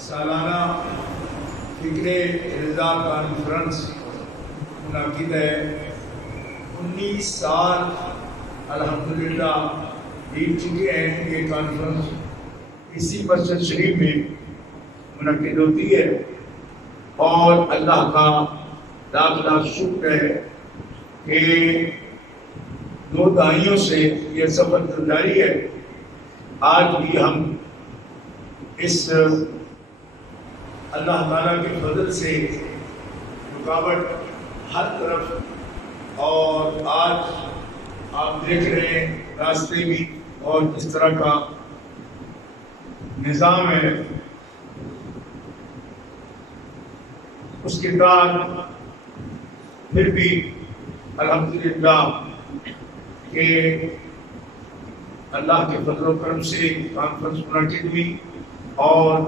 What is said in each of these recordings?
سالانہ فکر رضا کانفرنس منعقد ہے۔ 19 سال الحمدللہ بیت چکے ہیں۔ یہ کانفرنس اسی مسجد شریف میں منعقد ہوتی ہے اور اللہ کا لاکھ لاکھ شکر ہے کہ 2 دہائیوں سے یہ سفر جاری ہے۔ آج بھی ہم اس اللہ تعالیٰ کے فضل سے رکاوٹ ہر طرف، اور آج آپ دیکھ رہے ہیں راستے بھی اور اس طرح کا نظام ہے۔ اس کے بعد پھر بھی الحمدللہ کہ اللہ کے فضل و کرم سے کانفرنس منعقد ہوئی اور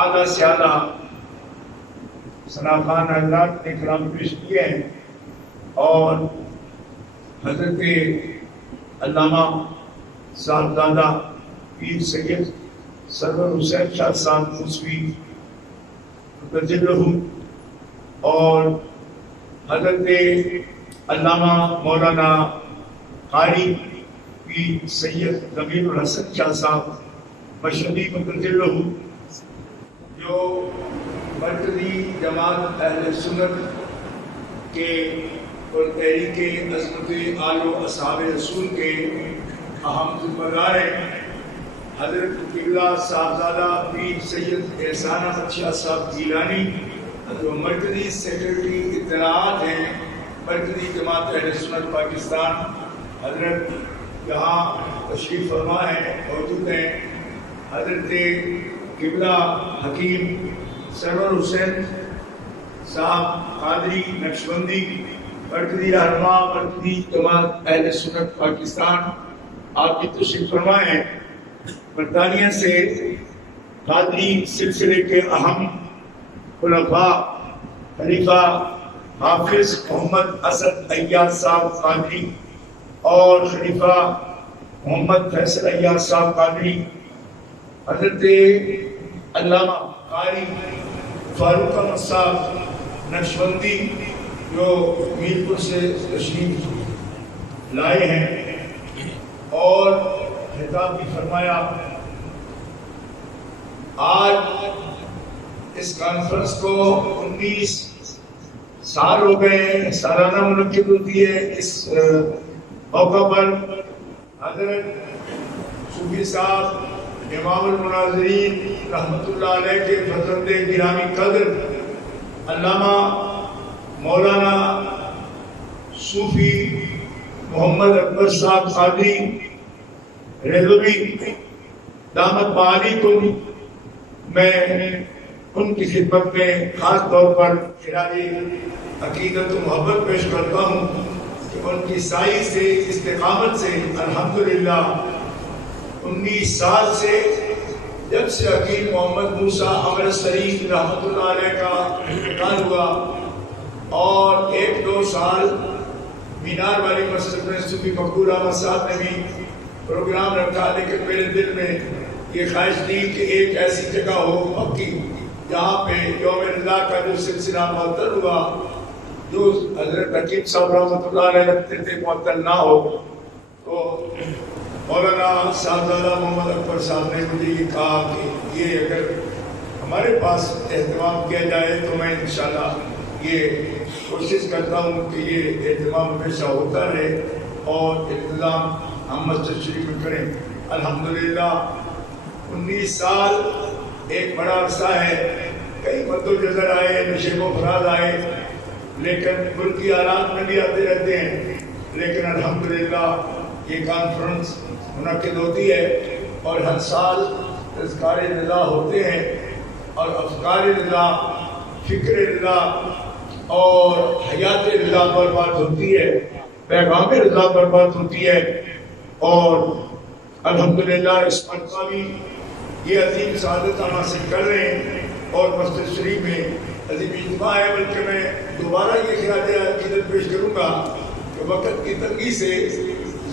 اعلیٰ سے اعلیٰ شناخوان حضرات نے کلام پیش کیے ہیں، اور حضرت علامہ صاحبزادہ پیر سید سرور حسین شاہ صاحب موسوی اور حضرت علامہ مولانا قاری پیر سید جمیل الحسن شاہ صاحب مشہدی متجلہ، جو مرکزی جماعت اہل سنت کے اور تحریک عظمت آل و اصحاب رسول کے اہم ذمہ دار ہیں۔ حضرت قبلہ صاحبزادہ پیر سید احسان احمد شاہ صاحب گیلانی، جو مرکزی سیکرٹری اطلاعات ہیں مرکزی جماعت اہل سنت پاکستان، حضرت یہاں تشریف فرما ہیں، موجود ہیں۔ حضرت قبلہ حکیم سرور حسین صاحب قادری نقشبندی، مرکزی رہنما مرکزی جماعت اہل سنت پاکستان، آپ بھی تشریف فرما ہیں۔ برطانیہ سے قادری سلسلے کے اہم خلفاء خلیفہ حافظ محمد اسد ایاز صاحب قادری اور خلیفہ محمد فیصل ایاز صاحب قادری، حضرت علامہ قاری فاروق احمد صاحب نقشبندی جو میرپور سے تشریف لائے ہیں اور خطاب بھی فرمایا۔ آج اس کانفرنس کو 19 سال ہو گئے، سالانہ منعقد ہوتی ہے۔ اس موقع پر حضرت صوفی صاحب امام المناظرین رحمۃ اللہ علیہ کے فرزند گرامی قدر علامہ مولانا صوفی محمد اکبر صاحب قادری رضوی دامت معالیکم، میں ان کی خدمت میں خاص طور پر خراج عقیدت و محبت پیش کرتا ہوں کہ ان کی سائے سے استقامت سے الحمدللہ 19 سال سے جب سے حکیم محمد موسیٰ عمر سرید رحمۃ اللہ علیہ کا انتقال ہوا، اور 1-2 سال مینار والی مسجد میں صوفی مقبول احمد صاحب نے بھی پروگرام رکھا، لیکن میرے دل میں یہ خواہش تھی کہ ایک ایسی جگہ ہو پکی جہاں پہ یوم رضا کا جو سلسلہ معطل ہوا، جو حضرت حکیم صاحب رحمۃ اللہ علیہ رکھتے تھے، معطل نہ ہو۔ تو مولانا صاحبزادہ محمد اکبر صاحب نے مجھے یہ کہا کہ یہ اگر ہمارے پاس اہتمام کیا جائے تو میں انشاءاللہ یہ کوشش کرتا ہوں کہ یہ اہتمام ہمیشہ ہوتا رہے اور انتظام ہم مسجد شریف میں کریں۔ الحمدللہ 19 سال ایک بڑا عرصہ ہے، کئی مد و جزر آئے، نشیب و فراز آئے، لیکن ملکی حالات میں بھی آتے رہتے ہیں، لیکن الحمدللہ یہ کانفرنس منعقد ہوتی ہے اور ہر سال تذکار رضا ہوتے ہیں، اور افکار رضا، فکر رضا اور حیات رضا پر بات ہوتی ہے، پیغام رضا پر بات ہوتی ہے۔ اور الحمدللہ اس مرتبہ بھی یہ عظیم سعادت ہم حاصل کر رہے ہیں، اور مسجد شریف میں عظیم اجتماع ہے۔ بلکہ میں دوبارہ یہ خراج عقیدت پیش کروں گا کہ وقت کی تنگی سے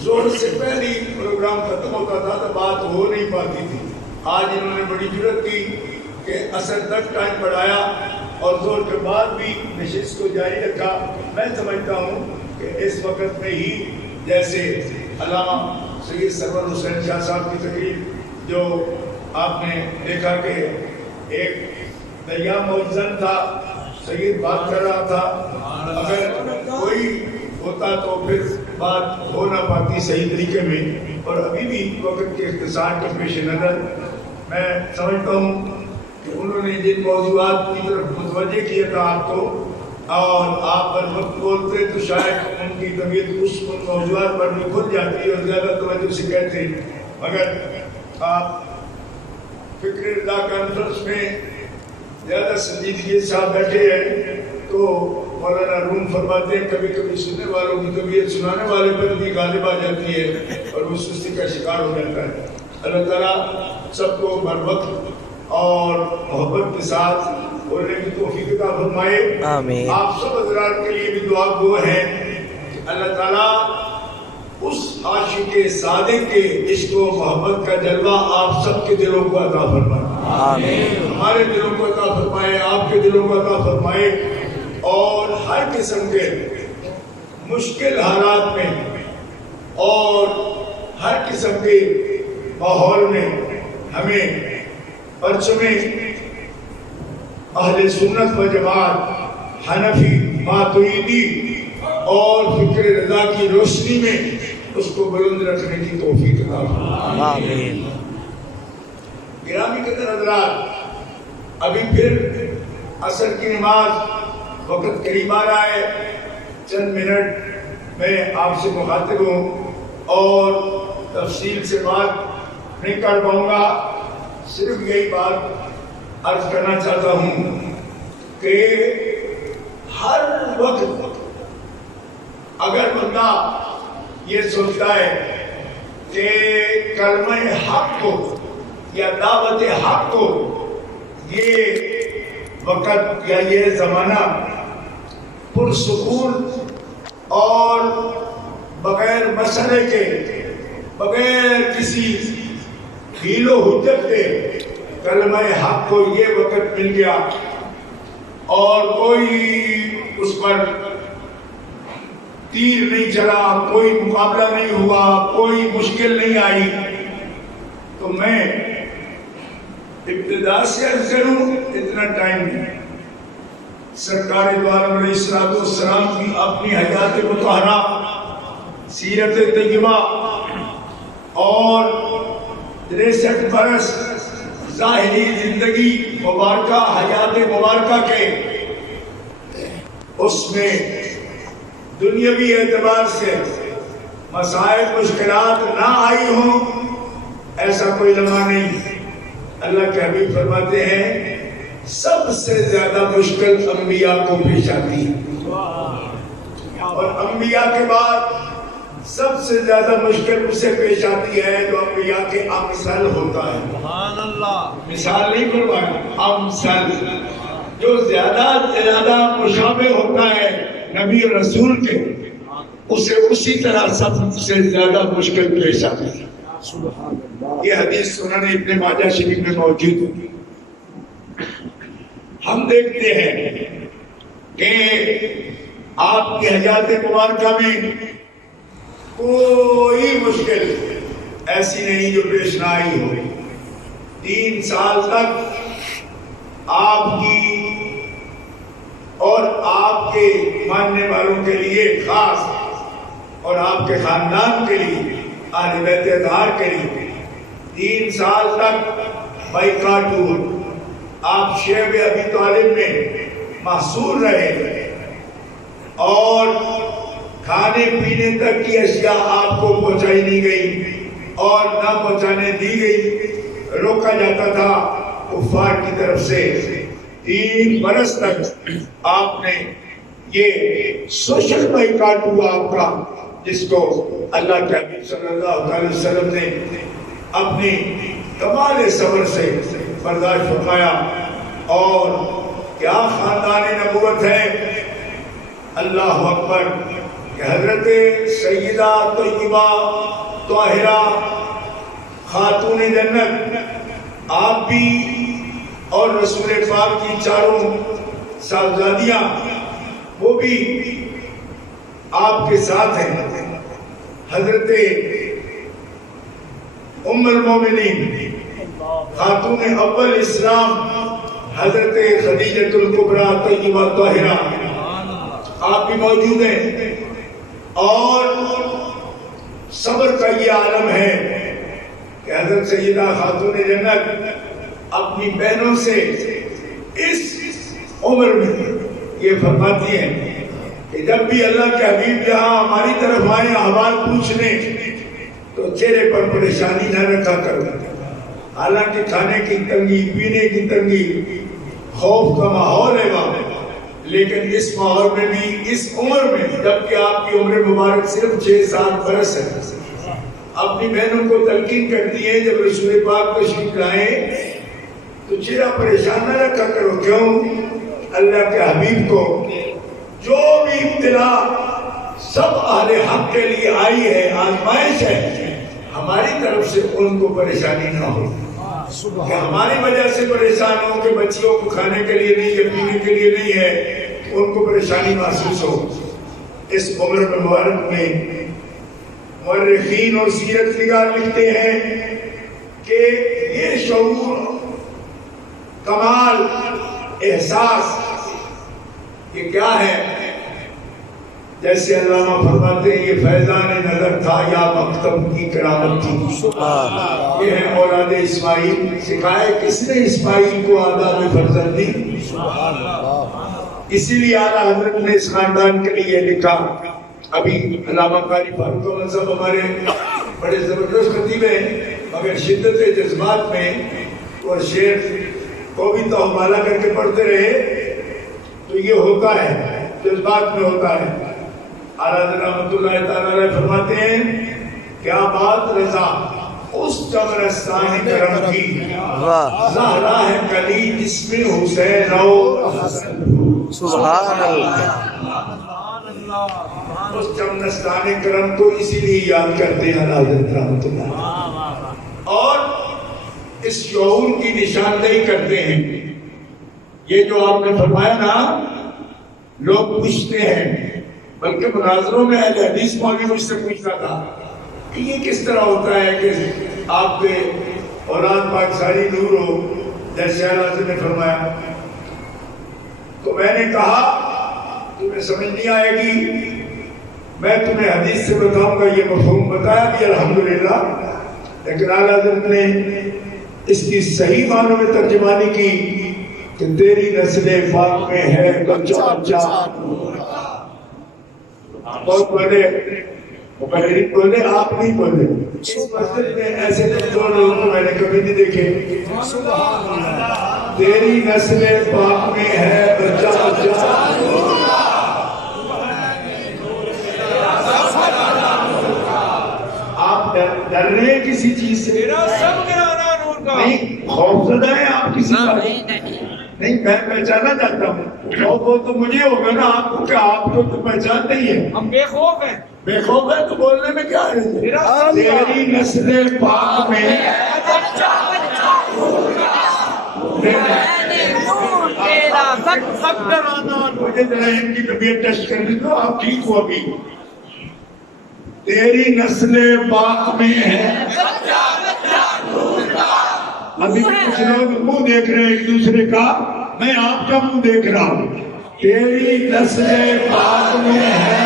زور سے پہلی پروگرام ختم ہوتا تھا تو بات ہو نہیں پاتی تھی، آج انہوں نے بڑی جرت کی کہ اثر تک ٹائم بڑھایا اور زور کے بعد بھی نشست کو جاری رکھا. میں سمجھتا ہوں کہ اس وقت میں ہی جیسے علامہ سید سرور حسین شاہ صاحب کی تقریر جو آپ نے دیکھا کہ ایک دریا موزن تھا, سید بات کر رہا تھا, اگر کوئی ہوتا تو پھر بات ہو نہ پاتی صحیح طریقے میں. اور ابھی بھی وقت کے اختصار کے پیش نظر میں سمجھتا ہوں کہ انہوں نے جن موضوعات کی طرف متوجہ کیا تھا آپ کو, اور آپ پر وقت بولتے تو شاید ان کی طبیعت اس موضوعات پر بھی کھل جاتی اور زیادہ توجہ سے کہتے. مگر آپ فکر رضا کانفرنس میں زیادہ سنجیدگی کے ساتھ بیٹھے ہیں تو مولانا روم فرماتے ہیں کبھی کبھی سننے والوں کی طبیعت سنانے والے پر بھی غالب آ جاتی ہے اور وہ سستی کا شکار ہو جاتا ہے. اللہ تعالیٰ سب کو بر وقت اور محبت کے ساتھ بولنے کی توفیق عطا فرمائے. آمین. آپ سب حضرات کے لیے بھی دعا گو ہیں کہ اللہ تعالیٰ اس عاشق صادق کے عشق و محبت کا جلوہ آپ سب کے دلوں کو عطا فرمائے. آمین. ہمارے دلوں کو عطا فرمائے, آپ کے دلوں کو عطا فرمائے, اور ہر قسم کے مشکل حالات میں اور ہر قسم کے ماحول میں ہمیں پرچم اہل سنت و جماعت, حنفی, ماتریدی اور فکر رضا کی روشنی میں اس کو بلند رکھنے کی توفیق عطا فرمائے. آمین. گرامی قدر حضرات, ابھی پھر عصر کی نماز وقت قریب آ رہا ہے. چند منٹ میں آپ سے مخاطب ہوں اور تفصیل سے بات نہیں کر پاؤں گا. صرف یہی بات عرض کرنا چاہتا ہوں کہ ہر وقت اگر بندہ یہ سوچتا ہے کہ کلمہ حق کو یا دعوت حق کو یہ وقت یا یہ زمانہ پرسکون اور بغیر مسئلے کے, بغیر کسی حیل و حجت کے کلمہ حق کو یہ وقت مل گیا اور کوئی اس پر تیر نہیں چلا, کوئی مقابلہ نہیں ہوا, کوئی مشکل نہیں آئی, تو میں ابتدا سے عرض کروں اتنا ٹائم نہیں. سرکار دو عالم علیہ السلام کی اپنی حیات مطہرہ, سیرت طیبہ اور 63 برس ظاہری زندگی مبارکہ, حیات مبارکہ کے اس میں دنیاوی اعتبار سے مسائل مشکلات نہ آئی ہوں ایسا کوئی لمحہ نہیں. اللہ کے حبیب فرماتے ہیں سب سے زیادہ مشکل انبیاء کو پیش آتی ہے, اور انبیاء کے بعد سب سے زیادہ مشکل اسے پیش آتی ہے جو انبیاء کے امثل ہوتا ہے. سبحان اللہ. مثال نہیں فرمایا, امثل, جو زیادہ مشابہ ہوتا ہے نبی اور رسول کے, اسے اسی طرح سب سے زیادہ مشکل پیش آتی ہے. یہ حدیث سنن ابن ماجہ شریف میں موجود ہے. ہم دیکھتے ہیں کہ آپ کی حیات مبارکہ میں کوئی مشکل ایسی نہیں جو پیش نہ آئی ہو. 3 سال تک آپ کی اور آپ کے ماننے والوں کے لیے خاص اور آپ کے خاندان کے لیے, اہل بیت اطہار کے لیے 3 سال تک بائیکاٹ ہوا. آپ شیب ابی طالب میں محصور رہے اور کھانے پینے تک کی اشیاء آپ کو پہنچائی نہیں گئی اور نہ پہنچانے دی گئی, روکا جاتا تھا کفار کی طرف سے. 3 برس تک آپ نے یہ سوشل بائیکاٹ ہوا آپ کا, جس کو اللہ کے حبیب صلی اللہ علیہ وسلم نے اپنی کمال صبر سے برداشت فرمایا. اور کیا خاندان نبوت ہے, اللہ اکبر, کہ حضرت سیدہ طیبہ طاہرہ خاتون جنت آپ بھی اور رسول پاک کی چاروں صاحبزادیاں وہ بھی آپ کے ساتھ ہیں. حضرت ام المومنین خاتون اول اسلام حضرت خدیجۃ الکبریٰ طیبہ طاہرہ آپ بھی موجود ہیں. اور صبر کا یہ عالم ہے کہ حضرت سیدہ خاتون جنت اپنی بہنوں سے اس عمر میں یہ فرماتی ہیں کہ جب بھی اللہ کے حبیب یہاں ہماری طرف آئے احوال پوچھنے تو چہرے پر پریشانی نہ رکھا کرو. حالانکہ کھانے کی تنگی، پینے کی تنگی، خوف کا ماحول ہے وہاں، لیکن اس ماحول میں بھی اس عمر میں جبکہ آپ کی عمر مبارک صرف 6-7 برس ہے، اپنی بہنوں کو تلقین کرتی ہے جب رسول پاک تشریف لائیں تو چہرہ پریشان نہ رکھا کرو. کیوں؟ اللہ کے حبیب کو جو بھی ابتلا سب اہل حق کے لیے آئی ہے، آزمائش ہے، ہماری طرف سے ان کو پریشانی نہ ہو کہ ہماری وجہ سے پریشان ہو کہ بچیوں کو کھانے کے لیے نہیں ہے، پینے کے لیے نہیں ہے، ان کو پریشانی محسوس ہو. اس عمر مبارک میں مورخین اور سیرت نگار لکھتے ہیں کہ یہ شعور، کمال، احساس یہ کیا ہے؟ جیسے علامہ فرماتے ہیں یہ فیضان نظر تھا یا مکتب کی کرامت تھی. یہ ہے اولاد اسماعیل. سکھائے کس نے اسماعیل کو آداب فرزندی؟ اسی لیے اعلیٰ حضرت نے اس خاندان کے لیے لکھا. ابھی علامہ قاری فاروق احمد صاحب ہمارے بڑے زبردست خطیب ہیں، مگر شدت جذبات میں اور شعر کو بھی توہمالا کر کے پڑھتے رہے تو یہ ہوتا ہے، جذبات میں ہوتا ہے. اعلیٰ حضرت رحمۃ اللہ تعالیٰ علیہ فرماتے ہیں کیا بات رضا اس قبرستان کرم کی، زہرا ہے کلی جس میں حسین اور حسن. سبحان اللہ. اس قبرستان کرم کو اسی لیے یاد کرتے ہیں اعلیٰ حضرت رحمۃ اللہ، اور اس شعور کی نشاندہی کرتے ہیں. یہ جو آپ نے فرمایا نا، لوگ پوچھتے ہیں، بلکہ مناظروں میں اہل حدیث مولوی مجھ سے پوچھتا تھا کہ یہ کس طرح ہوتا ہے کہ آپ کے اولاد پاک ساری نور ہو جیسے اعلیٰ حضرت نے فرمایا. تو میں نے کہا تمہیں سمجھ نہیں آئے گی، میں تمہیں حدیث سے بتاؤں گا. یہ مفہوم بتایا بھی الحمدللہ، لیکن اعلیٰ حضرت نے اس کی صحیح معنوں میں ترجمانی کی کہ تیری نسل پاک میں ہے بچہ بچہ. بہت بڑے مقررین بولے، آپ نہیں بولے. اس مسجد میں ایسے دو لوگوں کو میں نے کبھی نہیں دیکھے. تیری نسل پاک میں ہے بچہ بچہ. آپ ڈر رہے ہیں کسی چیز سے؟ نہیں، خوف زدہ ہے آپ کسی کا؟ نہیں، میں پہچانا چاہتا ہوں. خوف ہو تو مجھے ہوگا نا، آپ کو کیا؟ آپ کو تو پہچان نہیں ہے. ہم بے خوف ہیں. بے خوف ہے تو بولنے میں کیا ہے؟ تیری نسل پاک میں مجھے ذرا ان کی طبیعت ٹیسٹ کر دی تو آپ ٹھیک ہو. ابھی تیری نسل پاک میں ہے. ابھی کچھ لوگ منہ دیکھ رہے ہیں ایک دوسرے کا، میں آپ کا منہ دیکھ رہا ہوں. تیری نسل پاک میں ہے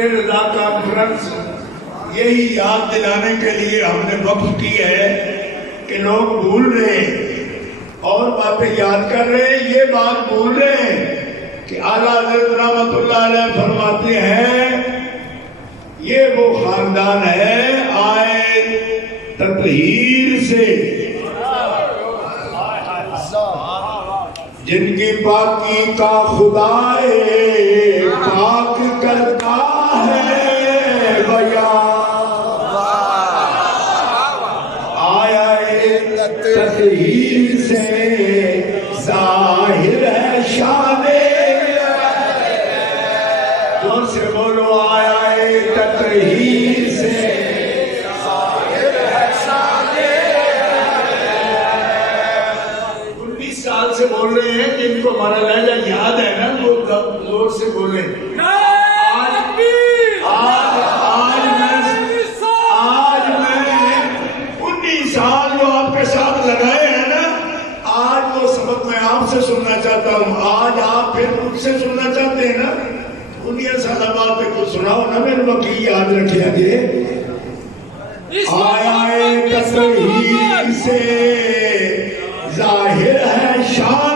رضا کانفرنس یہی یاد دلانے کے لیے ہم نے وقف کی ہے کہ لوگ بھول رہے ہیں اور باتیں یاد کر رہے ہیں. یہ بات بھول رہے ہیں کہ اعلیٰ حضرت رحمۃ اللہ علیہ فرماتے ہیں یہ وہ خاندان ہے آئے تطہیر سے جن کی پاکی کا خدا پاک کرتا ہے بیا. آیا تطہیر سے زور سے بولیں. آج میں 19 سال جو آپ کے ساتھ لگائے ہیں نا, آج وہ سبق میں آپ سے سننا چاہتا ہوں. آج آپ پھر مجھ سے سننا چاہتے ہیں نا, 19 سال بعد پہ کچھ سناؤ نا میرے وکیل, یاد رکھیں گے. آیا تطہیر سے ظاہر ہے شان,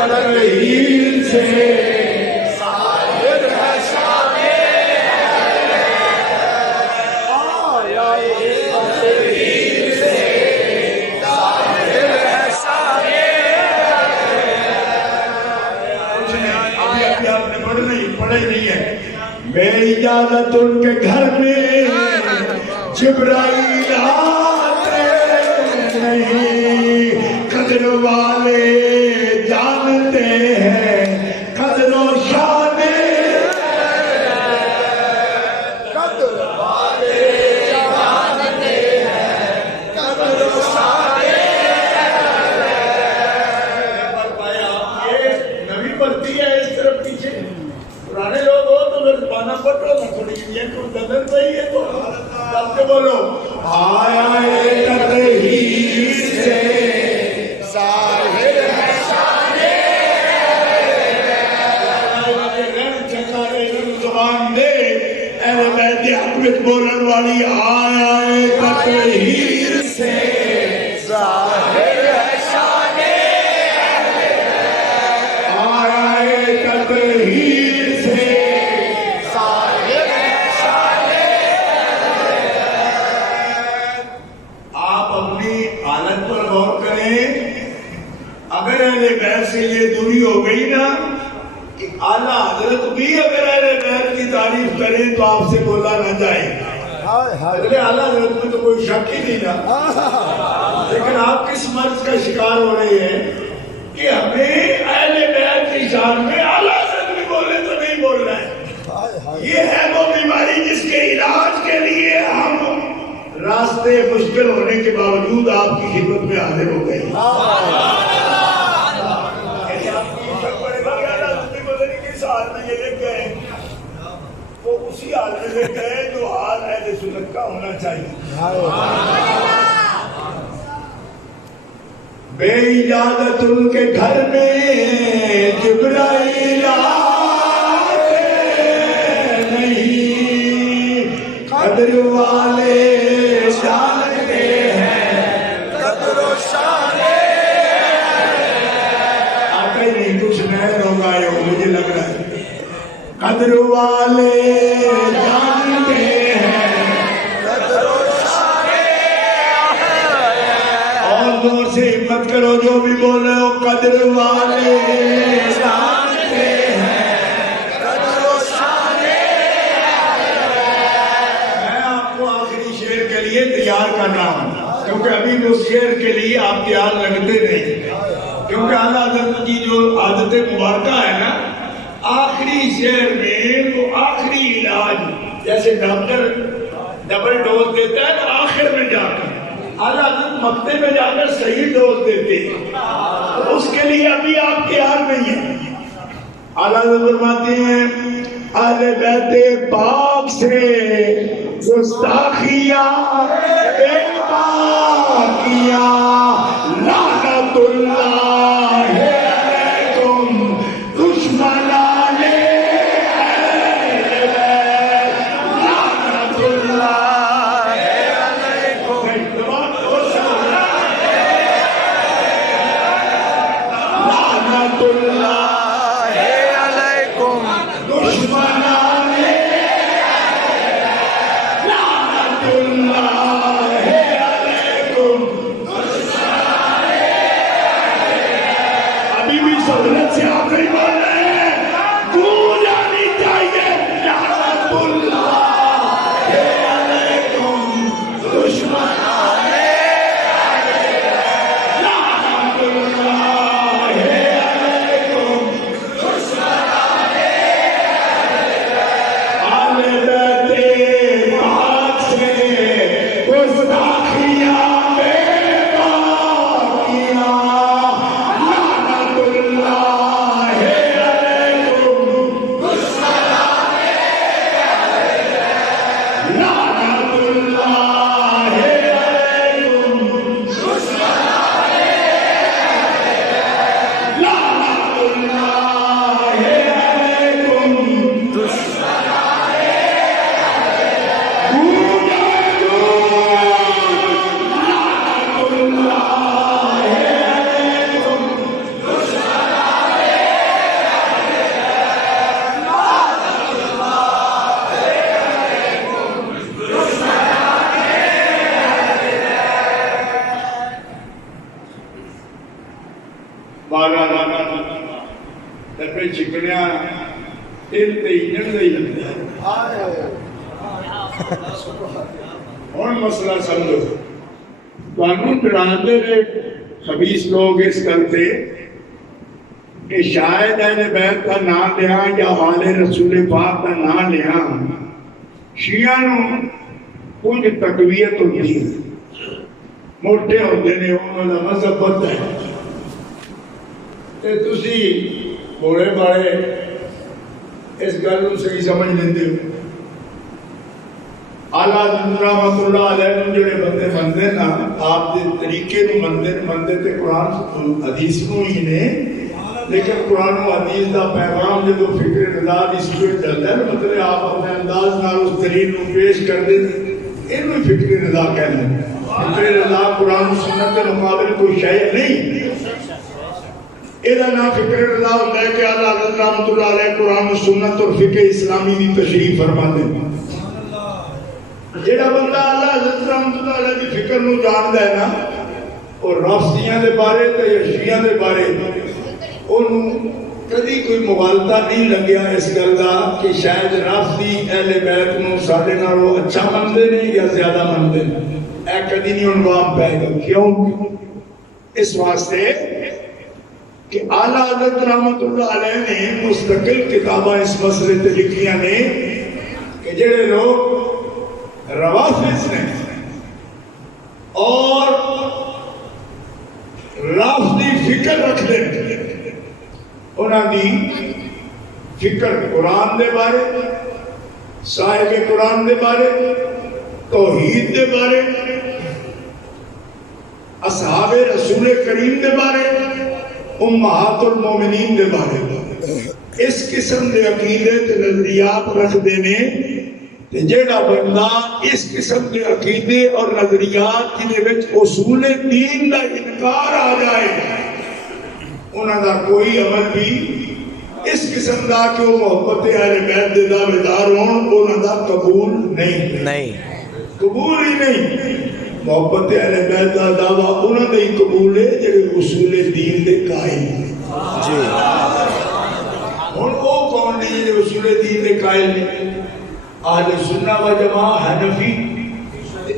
تطہیر سے ظاہر ہے شان, تطہیر سے ظاہر ہے شان. ابھی آپ نے پڑھے نہیں ہے. میں اجازت ان کے گھر میں جبرائیل آتے نہیں, قدر والے جانتے ہیں قدر و شان, قدر والے جانتے ہیں قدر و شان. نبی پڑھتی ہے اس طرف پیچھے, پرانے لوگ ہو تو پھر بانا پڑھ رہا تھا تھوڑی, یہ تو دلن صحیح ہے تو سب کے بولو. آیا تطہیر سے ظاہر ہے شان, زبان دے اہل بیت احمد بولن والی. آیا تطہیر سے ظاہر ہے شان, آیا تطہیر سے ظاہر ہے شان. آپ اپنی حالت پر غور کریں. اگر اہل بیت سے یہ دوری ہو گئی نا, اعلیٰ حضرت بھی اگر اہل بیت کی تعریف کریں تو آپ سے بولا نہ جائے. اگلے اعلیٰ حضرت میں تو کوئی شک ہی نہیں نا, لیکن آپ کس مرض کا شکار ہو رہے ہیں کہ ہمیں اہل بیت کی شان میں اعلیٰ حضرت بھی بولے تو نہیں بول رہے ہیں. یہ ہے وہ بیماری جس کے علاج کے لیے ہم راستے مشکل ہونے کے باوجود آپ کی خدمت میں حاضر ہو گئے. حال میں یہ لکھ گئے, وہ اسی حال میں لکھ گئے جو حال اہل سنت کا ہونا چاہیے. بے اجازت ان کے گھر میں جبرائیل آتے نہیں, قدر والے جانتے ہیں قدر و شان. آتے نہیں, کچھ نئے لوگ آئے ہو مجھے لگ رہا ہے. قدر والے جانتے ہیں قدر و شان, اور زور سے ہمت کرو جو بھی بول رہے ہو. قدر والے جانتے ہیں قدر و شان. میں آپ کو آخری شعر کے لیے تیار کر رہا ہوں, کیونکہ ابھی اس شعر کے لیے آپ تیار لگتے نہیں, کیونکہ اعلیٰ حضرت کی جو عادت مبارکہ ہے نا, آخری شعر میں وہ آخری علاج, جیسے ڈاکٹر ڈبل ڈوز دیتا ہے تو آخر میں جا کر اعلیٰ حضرت مقطع میں جا کر صحیح ڈوز دیتے ہیں, تو اس کے لیے ابھی آپ تیار نہیں ہیں. اعلیٰ حضرت فرماتے ہیں اہل بیت پاک سے گستاخیاں بے باک کیا, لعنت اللہ علیکم دشمنان اہل بیت, لعنت اللہ علیکم, لعنت اللہ علیکم دشمنان, لعنت اللہ علیکم دشمنان. دل تے ہجن دا ہی لگتا ہے. اور مسئلہ سمجھو قانون ڈراتے نے خبیث لوگ اس کرتے کہ شاید اہل بیت کا نام لیا یا آل رسول پاک کا نام لیا شیعہ نو کچھ تقویت ہوتی ہے, موٹے ہوتے نے, انہوں کا مذہب بڑھتا ہے. تے تسی بڑے بڑے اس گل صحیح سمجھ لیندے ہو. اعلیٰ حضرت رحمۃ اللہ علیہ جڑے بندے منتے نا آپ کے طریقے نو منتے تے قرآن حدیث نو ہی نے, لیکن قرآن و حدیث دا پیغام جدو فکر رضا دی سوچ چلتا ہے مطلب آپ اپنے انداز نال اس دلیل نو پیش کر دیں, یہ فکر رضا کہتے ہیں. فکر رضا قرآن و سنت کے مقابل کوئی شے نہیں. یہ نام فکر رضا ہوتا ہے کہ اعلیٰ حضرت رحمۃ اللہ علیہ قرآن و سنت اور فقہ اسلامی کی تشریح فرماتے ہیں. جیڑا بندہ اعلیٰ حضرت رحمۃ اللہ علیہ کی فکر نو جاندا ہے نا, اور رافضیاں دے بارے تے شیعہ دے بارے انہوں کدی کوئی مغالطہ نہیں لگیا اس گل کا کہ شاید رافضی اہل بیت نو ساڈے نالوں اچھا منتے نے یا زیادہ منتے ہیں. اے کدی نہیں عنوان پائے گا. کیوں؟ اس واسطے کہ اعلیٰ حضرت رحمۃ اللہ علیہ نے مستقل کتاباں اس مسئلے تے لکھیاں نے کہ جڑے لوگ روافض نے اور رافضی فکر رکھتے ہیں, انہاں دی فکر قرآن دے بارے, صاحب قرآن دے بارے, توحید دے بارے, اصحاب رسول کریم دے بارے, امہات المومنین دے بارے, اس قسم دے عقیدے تے نظریات رکھتے ہیں. جیڑا بندہ اس قسم کے عقیدے اور نظریات جنہیں وچ اصول دین دا انکار آ جائے, انہاں دا کوئی عمل بھی اس قسم دا کہ وہ محبت اہل بیت دے دعوے دار ہون, انہاں دا قبول نہیں, قبول ہی نہیں. محبت اہل بیت دا دعویٰ انہاں دا ہی قبول ہے جڑے اصول دین دے قائل ہیں. ہن او کون نہیں جڑے اصول دین دے قائل ہیں؟ اہل سنہ و جماعہ حنفی.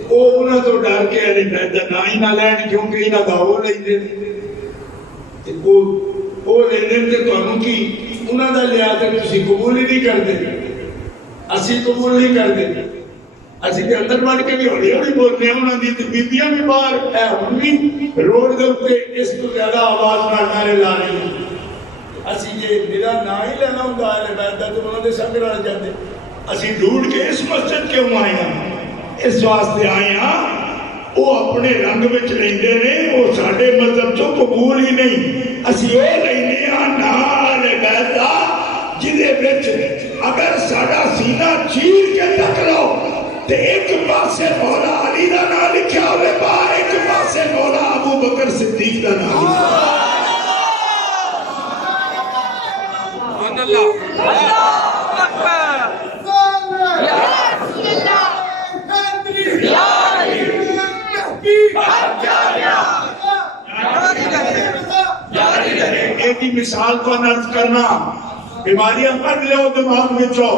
او انہاں تو ڈر کے اہل بیت دا نام ہی نہ لین کیونکہ انہاں دا ہو لیندے تے او لیندے تے تانوں کی انہاں دا لیا تے تسی قبول ہی نہیں کردے. اسی قبول نہیں کردے, اسی تے اندر بڑھ کے بھی ہولی ہولی بولتے ہیں. انہاں دی تے بیبیاں بھی باہر اے ہن بھی روڈ دے اوتے اس تو زیادہ آواز نال نعرے لا رہی ہیں. اسی یہ میرا نام ہی لینا ہوندا اہل بیت دا تے انہاں دے سنگ رل جاندے. اسی ڈھونڈ کے اس مسجد کیوں آئے ہیں؟ اس واسطے آئے ہیں وہ اپنے رنگ وچ لیندے نے, وہ ساڈے مذہب چوں قبول ہی نہیں. اسی وہ لیندے ہیں نال بیت دا جدے وچ اگر ساڈا سینہ چیر کے تک لو تے ایک پاسے مولا علی دا نام لکھیا ہوے, باہر ایک پاسے مولا ابو بکر صدیق دا نام. سبحان اللہ. ایک مثال کو نرد کرنا, بیماریاں کر لے دماغ میں چو.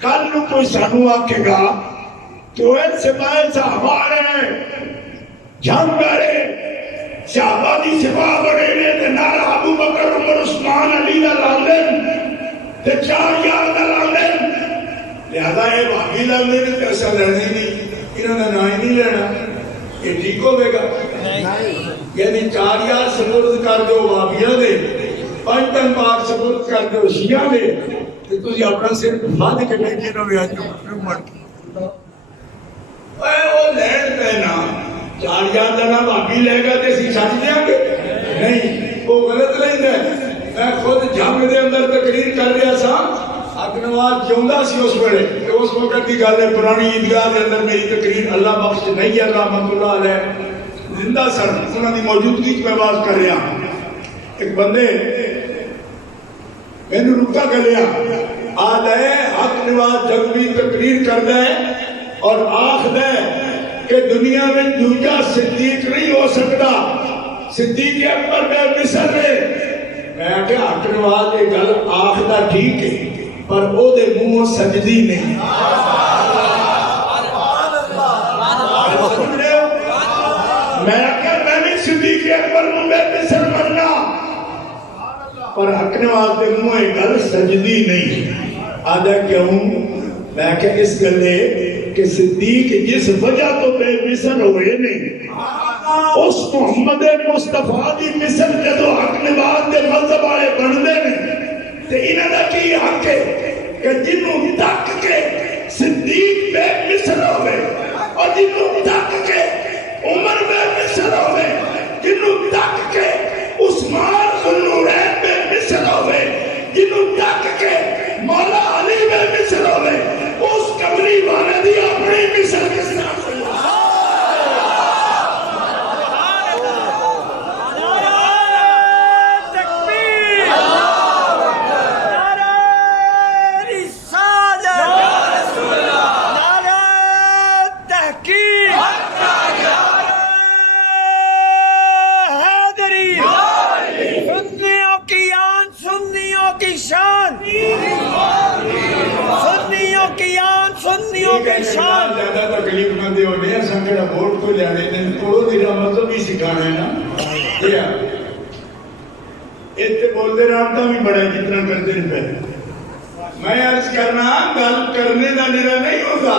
کل نو کوئی سانو آکے گا کہ وہ سپاہ صحابہ رہے جنگ کرے, صحابہ دی سپاہ بڑے لے تے نارا ابو بکر عمر عثمان علی دا لاندن تے 4 یار دا لاندن. لہذا یہ بھاگی لاندن تے اصل رہنی نہیں, انہوں نے نہ ہی نہیں لینا. یہ ٹھیک ہوئے گا؟ یعنی 4 یار سپرد کر دو وابیہ دے, 5 ٹن پاک سپرد کر دو شیعہ دے, تو تجھے اپنا صرف بھاد کے بیٹھے نہ ہویا جو اپنے مر کی. وہ لینڈ پہنا 4 یار دنا وابی لے گا تے اسی چھٹ دیا گے نہیں, وہ غلط لینڈ ہے. میں خود جنگ دے اندر تقریر کر رہا سا, اگنواد جوندا سی اس ویلے, اس وقت کی گل ہے, پرانی عیدگاہ دے اندر میری تقریر اللہ بخش نہیں ہے رحمۃ اللہ علیہ زندہ سر, انہوں نے موجودگی میں بات کر رہا. ایک بندے میں نے رکا کر لیا, آج ہے حق نواز جنگوی تقریر کر دے اور آخ دے کہ دنیا میں دوجا صدیق نہیں ہو سکتا, صدیق اکبر بے مثل ہے. میں کہ حق نواز یہ گل آخ دا ٹھیک ہے, پر او دے منہ سجدی نہیں. سن رہے ہو؟ میں آخر میں بھی صدیق اکبر نو بے مثل مننا پر حق نواز دے منہ گل سجدی نہیں. آدھا کیوں؟ میں کہ اس گلے کہ صدیق جس وجہ تو بے مثل ہوئے نہیں اس محمد مصطفیٰ دی مثل جدو حق نواز دے مذہب آئے بندے نہیں تے انہاں دا کی حق ہے کہ جنہوں تک کے صدیق بے مثل ہوئے اور جنہوں تک کے عمر بے مثل ہوئے جنہوں تک کے عثمان ذوالنورین بے مثل ہوئے جنہوں تک کے مولا علی بے مثل ہوئے اس کمری وانے دی اپنی مثل کس طرح سے زیادہ تکلیف مندی ہونے ہیں سنگڑا ووٹ کو جانے دن کو دیرا مطلب ہی سکھانا ہے نا کیا اتنے بول دے رہا بھی بڑا جتنا کرتے ہیں پہلے میں عرض کرنا گل کرنے دا نیرا نہیں ہوگا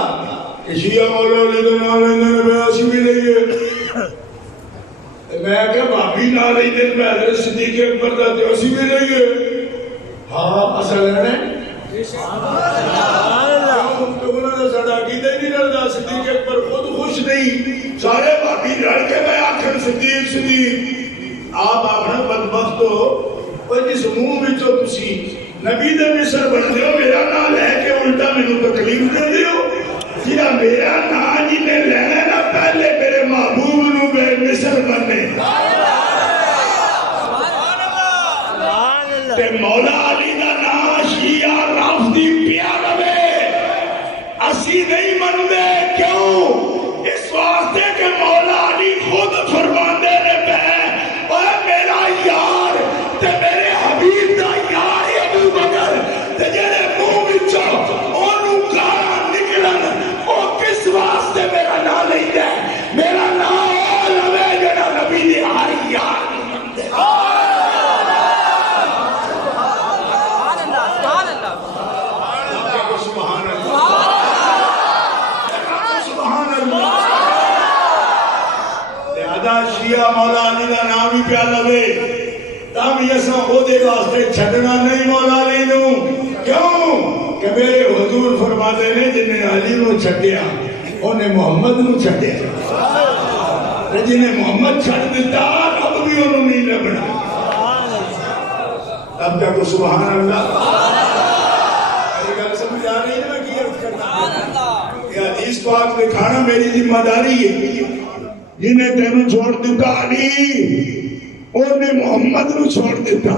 کہ شیعہ مولا لیدن آلین میں آسی بھی لئیے میں کہا بابی نہ لیدن میں حضرت صدیق اکبر داتے آسی بھی لئیے ہاں اصل ہے نا صدیق اکبر خود خوش نہیں سارے باقی لڑ کے میں آخر صدیق صدیق آپ اپنا بدبخت ہو جس منہ وچوں تسی نبی دے مصر بن دیو میرا نام لے کے الٹا مینوں تکلیف دے دیو جا میرا نام جی نے لینا نا پہلے میرے محبوب نو بے مصر بننے تے مولا علی دا نام شیعہ رافضی پیا رہے اسی نہیں مندے کیوں اس واسطے کہ مولا علی خود فرماندے نے پہ اور میرا یار تے میرے حبیب دا یار ابو بکر تے جڑے منہ وچوں اونوں گالاں نکلن او کس واسطے میرا نام نہیں دے میرا نام او لوے جڑا نبی دی ہر یار مندے شیعہ مولا علی دا نام ہی پیا لوے تم یسا او دے واسطے چھڈنا نہیں مولا علی نو کیوں کہ میرے حضور فرماتے نے جن نے علی نو چھڈیا اونے محمد نو چھڈیا جن نے محمد چھڈ دیتا اب بھی انہوں نہیں لبنا اب تک سبحان اللہ یہ گل سمجھ آ رہی ہے میں کی عرض کرتا یہ حدیث پاک دکھانا میری ذمہ داری ہے جنہیں تینوں چھوڑ دیتا علی انہیں محمد نو چھوڑ دیتا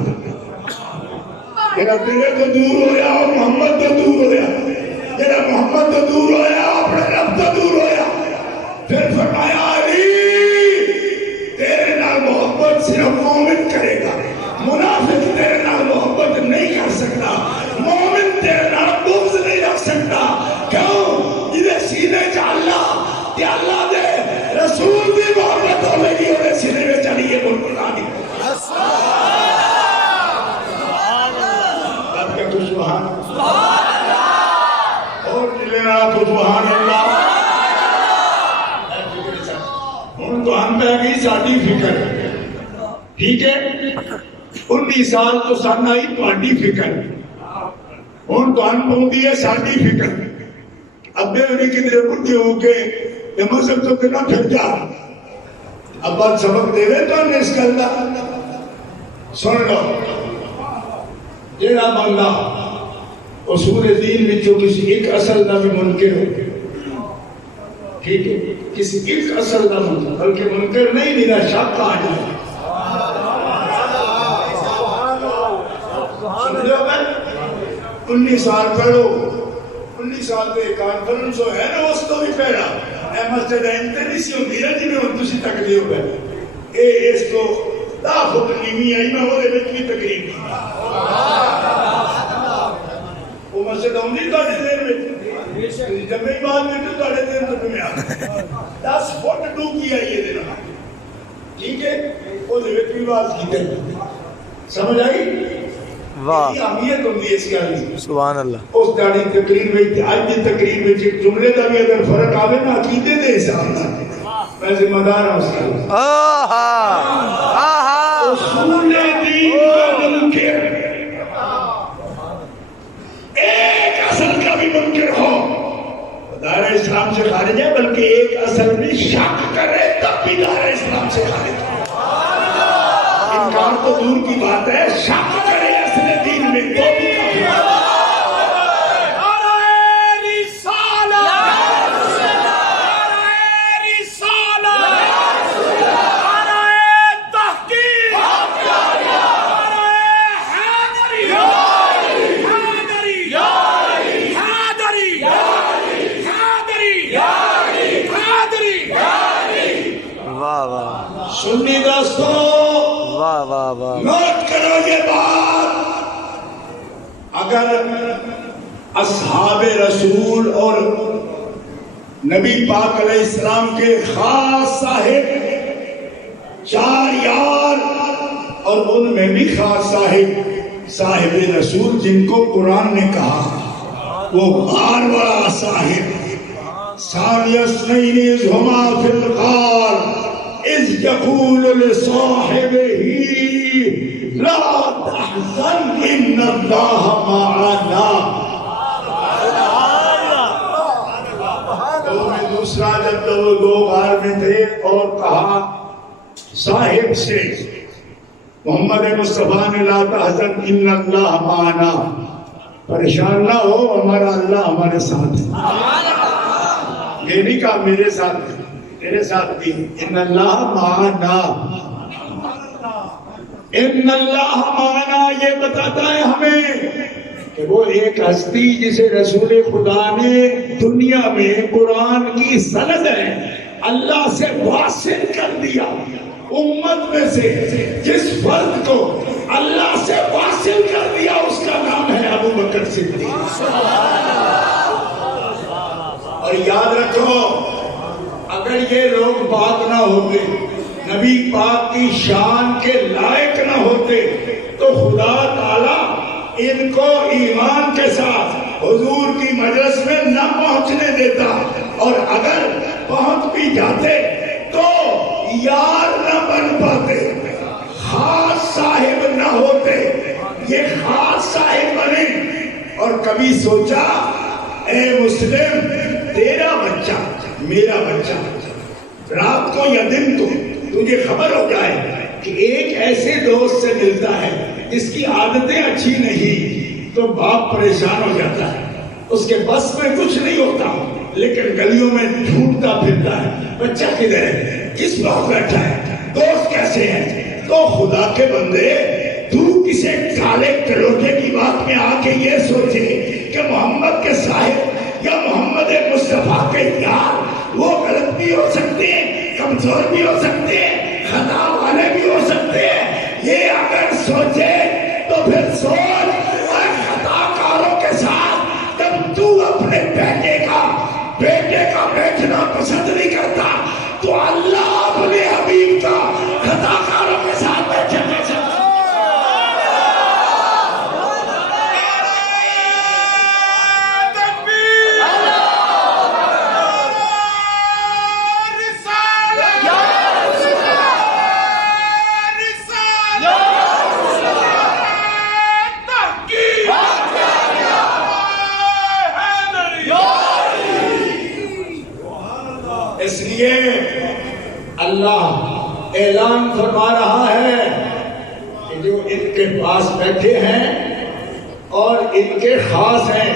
جنہا تیرے تو دور ہویا اور محمد تو دور ہویا جنہا محمد تو دور ہویا اپنے رب تو دور ہویا پھر فرمایا علی تیرے نال محبت صرف مومن کرے گا منافق تیرے نال محبت نہیں کر سکتا مومن تیرے نال بغض نہیں رکھ سکتا کیوں جنہیں سینے چا اللہ دے رسول دی محبت ہو لگی اور سینے میں چلیے بلکلانی اب کہ تو سبحان اور جلنا تو سبحان اللہ ان تو ہم پہ گئی ساڑھی فکر ٹھیک ہے 19 سال تو سن آئی تواڈی فکر ان تو ہم پہنچی ہے ساڑھی فکر ابے انہیں کی دیر بڑھتی ہو کے یہ مذہب تو کنا پھر جا اب بات سبق دے رہے تو انہیں اس کرنا سن لو جیڑا بندہ اصول دین وچوں کسی ایک اصل دا بھی منکر ہو ٹھیک ہے کسی ایک اصل دا منکر بلکہ منکر نہیں میرا شک آ جائے سن لو میں 19 سال پڑھو 19 سال دے کانفرنس ہو ہے نا اس تو بھی پہلا اے مسجد انتری سی ہوندی ہے جنہیں ہم تسی تک دیو پہ اے اس کو 10 فٹ نیمی آئی میں وہ دے وچ بھی تقریب مسجد آؤں تھوڑے دیر میں جب میں بات میں تو تھوڑے دیر تک میں آ 10 فٹ ڈو کیا یہ دینا ٹھیک ہے وہ دیکھ بھی بات کی سمجھ آئی واہ یہ اہمیت ہوتی ہے اس کی سبحان اللہ اس داڑی تقریر میں آج بھی تقریر میں جملے کا بھی اگر فرق آوے نا عقیدے دے حساب نہ میں ذمہ دار ہوں اس کا اصول دین کا منکر ایک اصل کا بھی منکر ہو دائرہ اسلام سے خارج ہے بلکہ ایک اصل میں شک کرے تب بھی دائرہ اسلام سے خارج ہے انکار تو دور کی بات ہے شک کرے اصل دین میں تو بھی سنی دوستو واہ واہ واہ نوٹ کرو یہ بات اگر اصحاب رسول اور نبی پاک علیہ السلام کے خاص صاحب 4 یار اور ان میں بھی خاص صاحب رسول جن کو قرآن نے کہا وہ غار والا صاحب ثانی اثنین اذ ہما فی الغار اذ یقول لصاحبہ لا تحزن ان اللہ معنا دوسرا جب وہ 2 غار میں تھے اور کہا صاحب سے محمد مصطفیٰ نے لا تحزن ان اللہ معنا پریشان نہ ہو ہمارا اللہ ہمارے ساتھ ہے یہ نہیں کہا میرے ساتھ تیرے ساتھ بھی ان اللہ معنا ان اللہ معنا یہ بتاتا ہے ہمیں کہ وہ ایک ہستی جسے رسول خدا نے دنیا میں قرآن کی سند ہے اللہ سے واصل کر دیا امت میں سے جس فرد کو اللہ سے واصل کر دیا اس کا نام ہے ابو بکر صدیق اور یاد رکھو اگر یہ لوگ بات نہ ہوتے نبی پاک کی شان کے لائق نہ ہوتے تو خدا تعالی ان کو ایمان کے ساتھ حضور کی مجلس میں نہ پہنچنے دیتا اور اگر پہنچ بھی جاتے تو یار نہ بن پاتے خاص صاحب نہ ہوتے یہ خاص صاحب بنے اور کبھی سوچا اے مسلم تیرا بچہ میرا بچہ رات کو یا دن کو تجھے خبر ہو جائے کہ ایک ایسے دوست سے ملتا ہے جس کی عادتیں اچھی نہیں تو باپ پریشان ہو جاتا ہے اس کے بس میں کچھ نہیں ہوتا لیکن گلیوں میں ڈھونڈتا پھرتا ہے بچہ کدھر ہے کس وقت بیٹھا ہے دوست کیسے ہے تو خدا کے بندے تو کسی کالے کلوٹے کی بات میں آ کے یہ سوچے کہ محمد کے صاحب یا محمد مصطفیٰ کے یار وہ غلط بھی ہو سکتے ہیں کمزور بھی ہو سکتے ہیں خطا والے بھی ہو سکتے ہیں یہ اگر سوچے تو پھر سوچ خطا کاروں کے ساتھ جب تو اپنے بیٹے کا بیٹھنا پسند نہیں کرتا تو اللہ اپنے حبیب کا خطا کاروں کے ساتھ بیٹھے اس لیے اللہ اعلان فرما رہا ہے کہ جو ان کے پاس بیٹھے ہیں اور ان کے خاص ہیں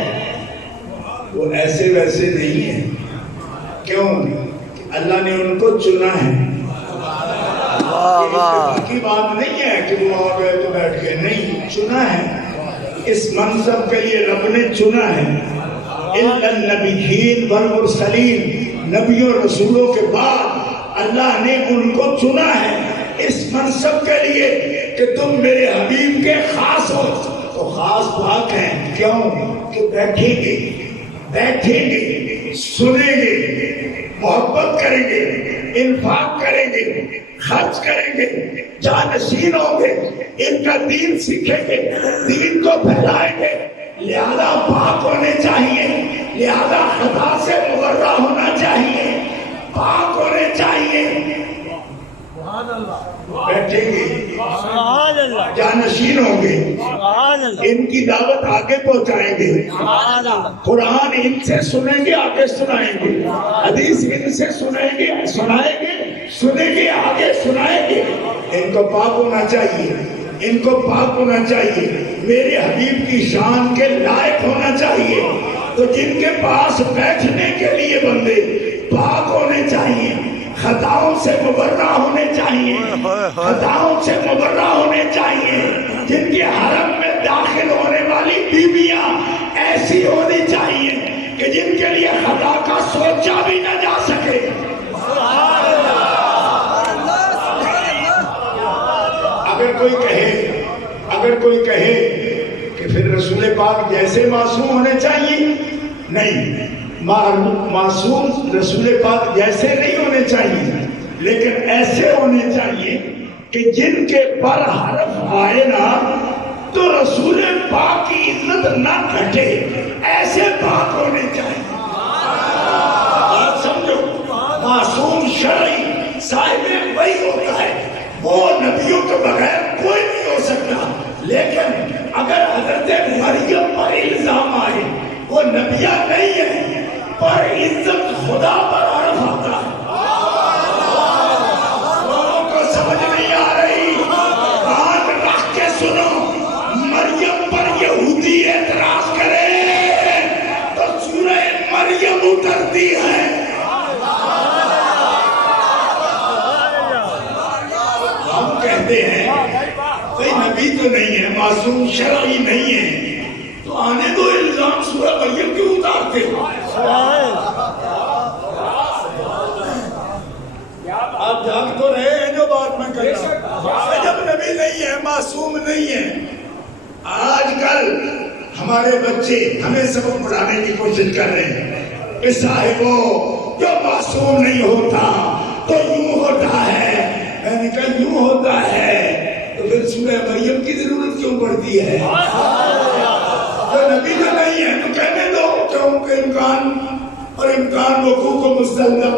وہ ایسے ویسے نہیں ہیں کیوں اللہ نے ان کو چنا ہے کی بات نہیں ہے کہ وہ آ گئے تو بیٹھ گئے نہیں چنا ہے اس منصب کے لیے رب نے چنا ہے اِلَّا النَّبِيِّينَ وَالْمُرْسَلِينَ نبیوں رسولوں کے بعد اللہ نے ان کو چنا ہے اس منصب کے لیے کہ تم میرے حبیب کے خاص ہو تو خاص پاک ہیں. کیوں؟ کہ بیٹھیں گے سنیں گے، محبت کریں گے، انفاق کریں گے، خرچ کریں گے، جانشین ہوں گے، ان کا دین سیکھیں گے، دین کو پھیلائیں گے. لہذا پاک ہونے چاہیے، لہذا خطا سے مبرہ ہونا چاہیے، پاک ہونے چاہیے. بیٹھیں گے، جانشین ہوں گے، ان کی دعوت آگے پہنچائیں گے، قرآن ان سے سنیں گے، آگے سنائیں گے، حدیث ان سے سنیں گے، سنیں گے، آگے سنائیں گے. ان کو پاک ہونا چاہیے، ان کو پاک ہونا چاہیے، میرے حبیب کی شان کے لائق ہونا چاہیے. تو جن کے پاس بیٹھنے کے لیے بندے پاک ہونے چاہیے، خطاؤں سے مبرہ ہونے چاہیے، خطاؤں سے مبرہ ہونے چاہیے. جن کے حرم میں داخل ہونے والی بیویاں ایسی ہونی چاہیے کہ جن کے لیے خطا کا سوچا بھی نہ جا سکے. اگر کوئی کہے کہ پھر رسول پاک جیسے معصوم ہونے چاہیے، نہیں، معصوم رسول پاک جیسے نہیں ہونے چاہیے، لیکن ایسے ہونے چاہیے کہ جن کے پر حرف آئے نا تو رسول پاک کی عزت نہ گھٹے، ایسے پاک ہونے چاہیے. بات سمجھو، معصوم شرعی صاحب وہی ہوتا ہے، وہ نبیوں کے بغیر کوئی نہیں ہو سکتا. لیکن اگر حضرت مریم پر الزام آئے، وہ نبیہ نہیں ہے، پر عزت خدا پر عرف آتا ہے. لوگوں کو سمجھ نہیں آ رہی، کان رکھ کے سنو. مریم پر یہودی اعتراض کرے تو سورہ مریم اترتی ہے. ہم کہتے ہیں کوئی نبی تو نہیں ہے، معصوم شرعی نہیں ہے، تو آنے دو الزام سورہ مریم کیوں اتارتے ہو؟ آپ جاگ تو رہے ہیں جو بات میں کر رہا ہوں. جب نبی نہیں ہے، معصوم نہیں ہے. آج کل ہمارے بچے ہمیں سبق پڑھانے کی کوشش کر رہے ہیں کہ صاحبو جو معصوم نہیں ہوتا تو یوں ہوتا ہے. میں نے کہا یوں ہوتا ہے تو پھر سورہ مریم کی ضرورت کیوں پڑتی ہے؟ جو نبی تو نہیں ہے تو کہنے دو، کیونکہ امکان اور امکان وقوع کو مستلزم،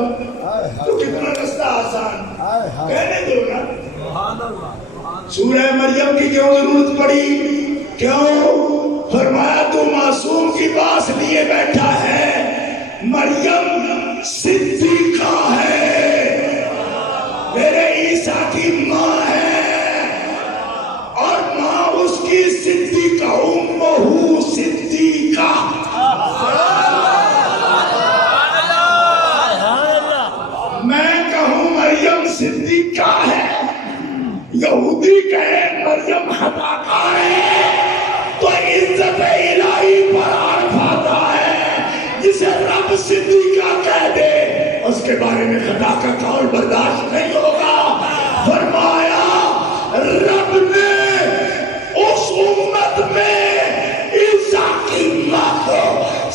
تو کتنا رستہ آسان، کہنے دو نا. سورہ مریم کی کیوں ضرورت پڑی؟ کیوں؟ فرمایا تو معصوم کی باس لیے بیٹھا ہے، مریم صدیقہ ہے، میرے عیسیٰ کی ماں ہے، اور ماں اس کی صدیقہ، امہ صدیقہ. میں کہوں مریم صدیقہ ہے، یہودی کہے مریم خطا کار ہے، تو عزت الہی پر عرف آتا ہے. جسے رب صدیقہ کہہ دے اس کے بارے میں خطا کا قول برداشت نہیں ہوگا. فرمایا رب نے اس امت میں عیسیٰ کی ماں کو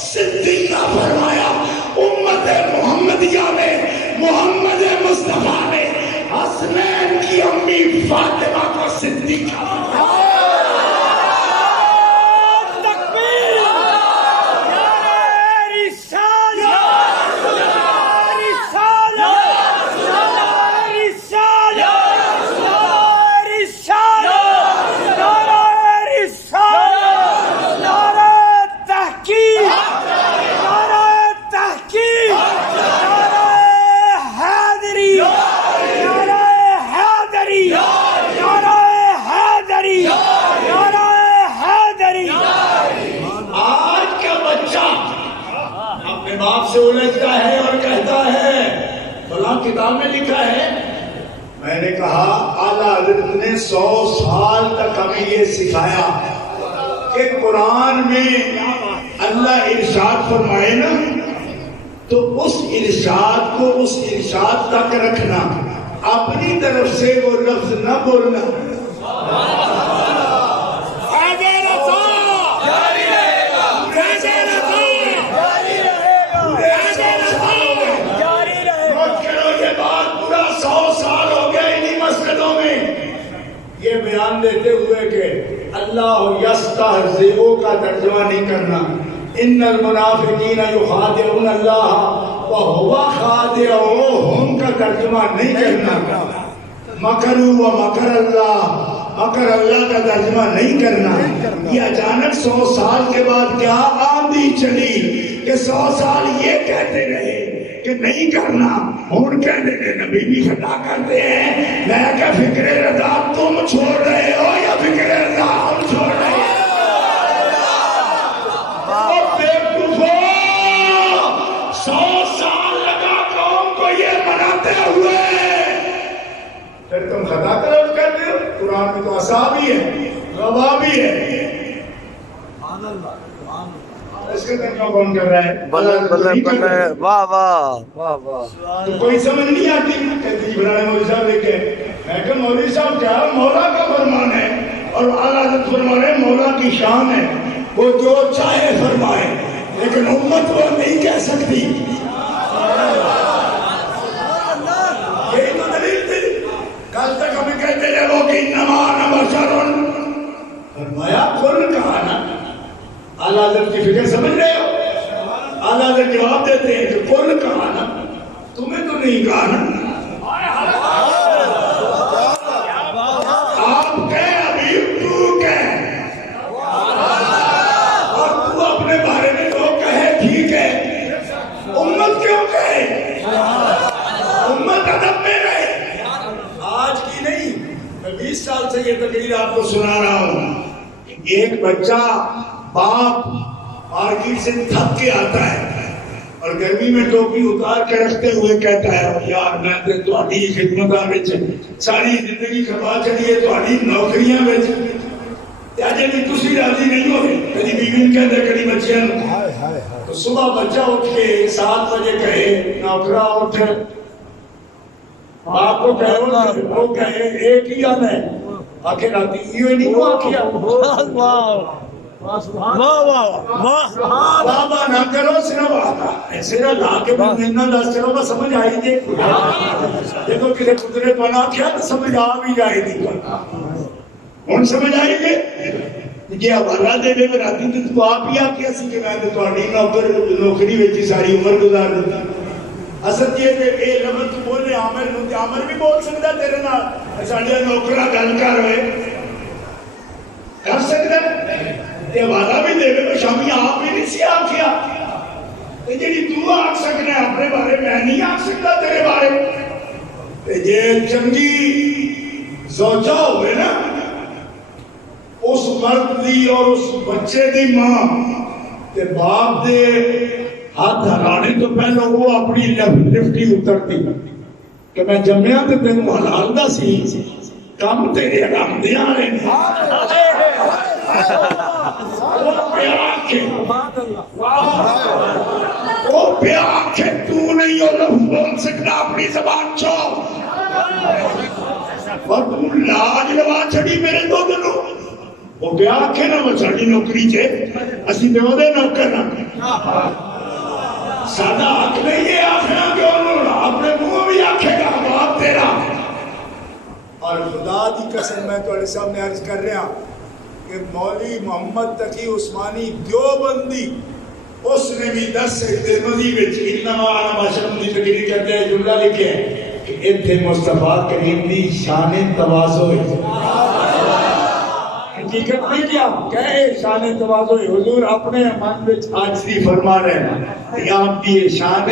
صدیقہ فرمایا. امت محمدیہ میں محمد مصطفیٰ نے حسنین کی امی فاطمہ کو صدیقہ فرمایا. سے الجھتا ہے اور کہتا ہے فلاں کتاب میں لکھا ہے. میں نے کہا اعلیٰ حضرت نے 100 سال تک ہمیں یہ سکھایا کہ قرآن میں اللہ ارشاد فرمائے نا تو اس ارشاد کو اس ارشاد تک رکھنا، اپنی طرف سے وہ لفظ نہ بولنا. بیان دیتے ہوئے کہ اللہ یستہزئ کا ترجمہ نہیں کرنا، ان المنافقین یخادعون اللہ وہو خادعهم کا ترجمہ نہیں کرنا، مکروا ومکر اللہ، مکر اللہ کا ترجمہ نہیں کرنا۔ یہ اچانک 100 سال کے بعد کیا آندھی چلی کہ 100 سال یہ کہتے رہے کہ نہیں کرنا، ہون کہنے کے نبی بھی خطا کرتے ہیں۔ میں کہ فکر رضا تم چھوڑ رہے ہو یا فکر رضا ہم چھوڑ رہے ہیں؟ اور بیوقوفو، 100 سال لگا قوم کو یہ مناتے ہوئے، پھر تم خطا کر رہے ہو۔ قرآن میں تو عصا بھی ہے، غوا بھی ہے، اس کے ترجمہ کون کر رہا ہے؟ واہ واہ واہ واہ، تو کوئی سمجھ نہیں آتی کہتی بڑھانے مولوی صاحب دیکھے، میں کہ مولوی صاحب کیا مولا کا فرمان ہے، اور اعلیٰ حضرت فرما رہے مولا کی شان ہے، وہ جو چاہے فرمائے، لیکن امت وہ نہیں کہہ سکتی۔ یہی تو دلیل تھی۔ کل تک ہمیں کہتے رہے وہ کہ انما انا بشر، فرمایا کل کہا نا۔ اعلیٰ حضرت کی فکر سمجھ رہے ہو؟ اعلیٰ حضرت جواب دیتے ہیں کہ کل کہا نا، تمہیں تو نہیں کہا نا، آپ کہے ابھی تو کہے، اور تو اپنے بارے میں جو کہے ٹھیک ہے، امت کیوں کہے؟ امت ادب میں رہے۔ آج کی نہیں، میں 20 سال سے یہ تقریر آپ کو سنا رہا ہوں۔ ایک بچہ باپ مارکیٹ سے تھک کے آتا ہے اور گرمی میں ٹوپی اتار کے رکھتے ہوئے کہتا ہے یار میں تے تہاڈی خدمتاں وچ ساری زندگی کھپا چڑی ہے، تہاڈی نوکریاں وچ تے اجے بھی تسی راضی نہیں ہوئے، کدی بیوی نوں کہندے کدی بچیاں نوں۔ تو صبح بچہ اٹھ کے 7 بجے کہے نوکرا اٹھ، آپ کو کہے وہ کہے ایک ہی آنا ہے، آخر راتی یہ نہیں کو آکھیا بابا نہ کرو صرف آتا ایسے نہ لا کے میں دس چلو میں سمجھ آئی جے یہ تو کسی قدرت بنا کیا تو سمجھ آ بھی جائے گی ہوں سمجھ آئی گے جی حوالہ دے دے میں راتی تو آپ ہی آکھیا سی کہ میں تو تہاڈی نوکری وچ ساری عمر گزار دیتا اصل یہ تے اے لفظ تو بولے عامر نوں تے عامر بھی بول سکدا تیرے نال ساڈے نوکرا گل کر ہوئے کر سکدا یہ وعدہ بھی دے میں شامی آپ بھی نہیں سی آکھیا تے جڑی تو آکھ سکنا ہے اپنے بارے میں نہیں آکھ سکتا تیرے بارے تے جے چنگی زوجہ ہوئے نا اس مرد دی اور اس بچے دی ماں تے باپ دے ہاتھ ہرانے تو پہلے وہ اپنی لفٹی اترتی کہ میں جمعہ تے تینوں حلال دا سی کم تیرے حرام دے آ رہے ہیں وہ پیار کے تو نہیں ہو لفظ بول سکتا اپنی زبان چھوڑ اور تو لاج لوا چھڑی میرے دو دنوں وہ پیار کے نا وہ چھڑی نوکری چھے اسی دے دے نوکر نا سادہ حق نہیں ہے آخنا کہ انہوں اپنے منہ بھی آکھے گا باپ تیرا اور خدا دی قسم میں تو علیہ سامنے عرض کر رہا کہ مولوی محمد تقی عثمانی دیوبندی اس نے بھی 10 سجدے مدی وچ انما انا بشر دی تقریر کرتے ہیں جملہ لکھے ہیں کہ اتھے مصطفیٰ کریم دی شان تواضع حقیقت نہیں کیا کہے شان تواضع حضور اپنے من وچ عاجزی فرما رہے ہیں کہ آپ کی شان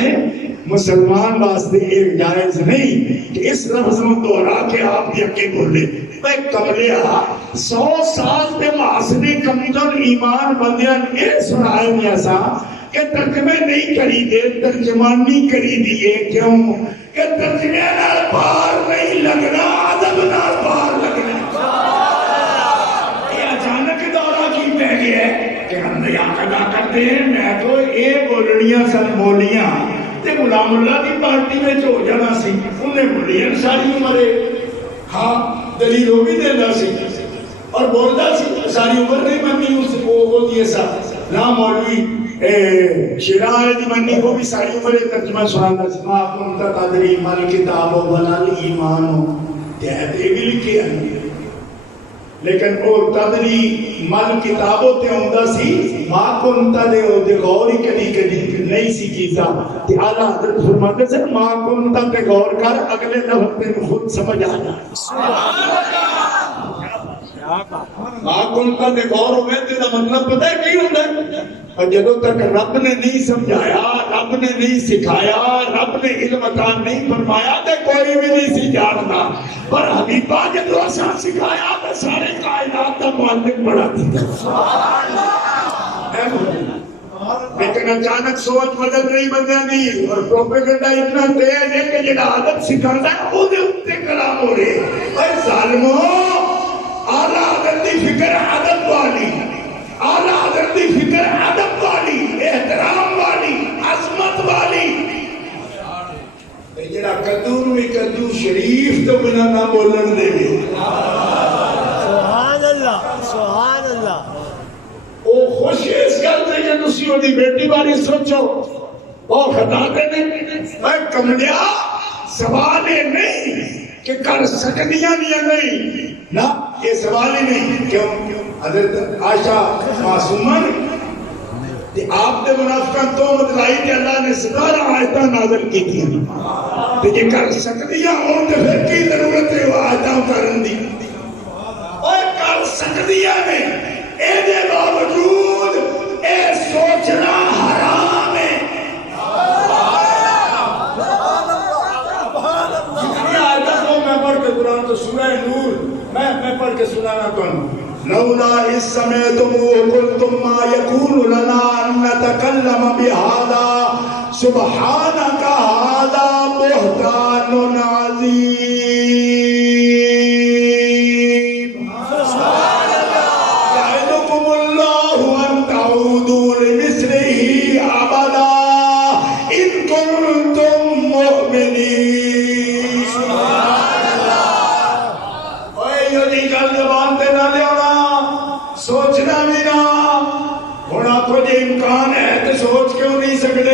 مسلمان واسطے ایک جائز نہیں کہ اس لفظ میں دوہرا کے آپ یقین بولے میں قبلہ 100 سال کے معاصرے کمزور ایمان بندیاں یہ سنائے میں سا کہ ترجمے نہیں کری دے ترجمانی کری دیئے کیوں کہ ترجمے نال پار نہیں لگنا عدب نال پار لگنا یہ اچانک دورہ کی پہ گیا ہے کہ ہم یہاں ادا کرتے ہیں میں تو اے بولنیاں سن بولیاں تے غلام اللہ کی پارٹی میں جو جانا سی انہیں بولیاں ساری عمرے ہاں دلیل ہو بھی دینا سی اور بولتا سی ساری عمر نہیں منی اس کو دیئے سا نا مولوی شیران دی منی کو بھی ساری عمر ترجمہ سنانا سی ما کنتا تدری مال کتاب و بلال ایمان ہو کہتے بھی لکھے ہیں لیکن وہ تدری مل کتابوں تے آندا سی ماں کنتا دے او دے غور ہی کدی کدی نہیں سی کیتا تے اعلیٰ حضرت فرماتے سے ماں کنتا تے غور کر اگلے لفظ تے خود سمجھ آ جائے ماں کنتا تے غور ہوئے تے دا مطلب پتہ ہے کی ہوندا ہے اور جدوں تک رب نے نہیں سمجھایا رب نے نہیں سکھایا رب نے علم عطا نہیں فرمایا تے کوئی بھی نہیں سی جانتا پر حبیبہ جدوں اساں سکھایا تے سارے کائنات دا معلم بڑا دیتا لیکن اچانک سوچ بدل رہی بندہ نہیں اور پروپیگنڈا اتنا تیز ہے کہ جڑا عادت سکھاتا ہے وہ دے اتے کلام ہو رہے اے ظالموں اعلیٰ حضرت دی فکر ادب والی اعلیٰ حضرت دی فکر ادب والی احترام والی عظمت والی جڑا کدو میں کدو شریف تو بنا نہ بولن دے سبحان اللہ سبحان اللہ او خوش اس گل تے کہ تسی اودی بیٹی بارے سوچو او خطا تے اے کملیا سوال یہ نہیں کہ کر سکدیاں نہیں نہ یہ سوال ہی نہیں کیوں حضرت عائشہ معصومہ تے آپ دے منافقان تو متلائی تے اللہ نے 17 آیتاں نازل کی تھی تے یہ کر سکدیاں ہون تے پھر کی ضرورت ہے وہ آیتاں کرن دی اور کر سکدیاں نے اے دے باوجود اے سوچنا حرام ہے جتنی آیتاں کو میں پڑھ کے قرآن تو سورہ نور میں پڑھ کے سنانا کون لولا اس سمعتموه قلتم ما يكون لنا ان نتكلم بهذا سبحانك هذا بهتان عظيم يعظكم الله ان تعودوا لمثله ابدا ان كنتم مؤمنين سوچنا بھی نہ ہونا کوئی امکان ہے تو سوچ کیوں نہیں سکتے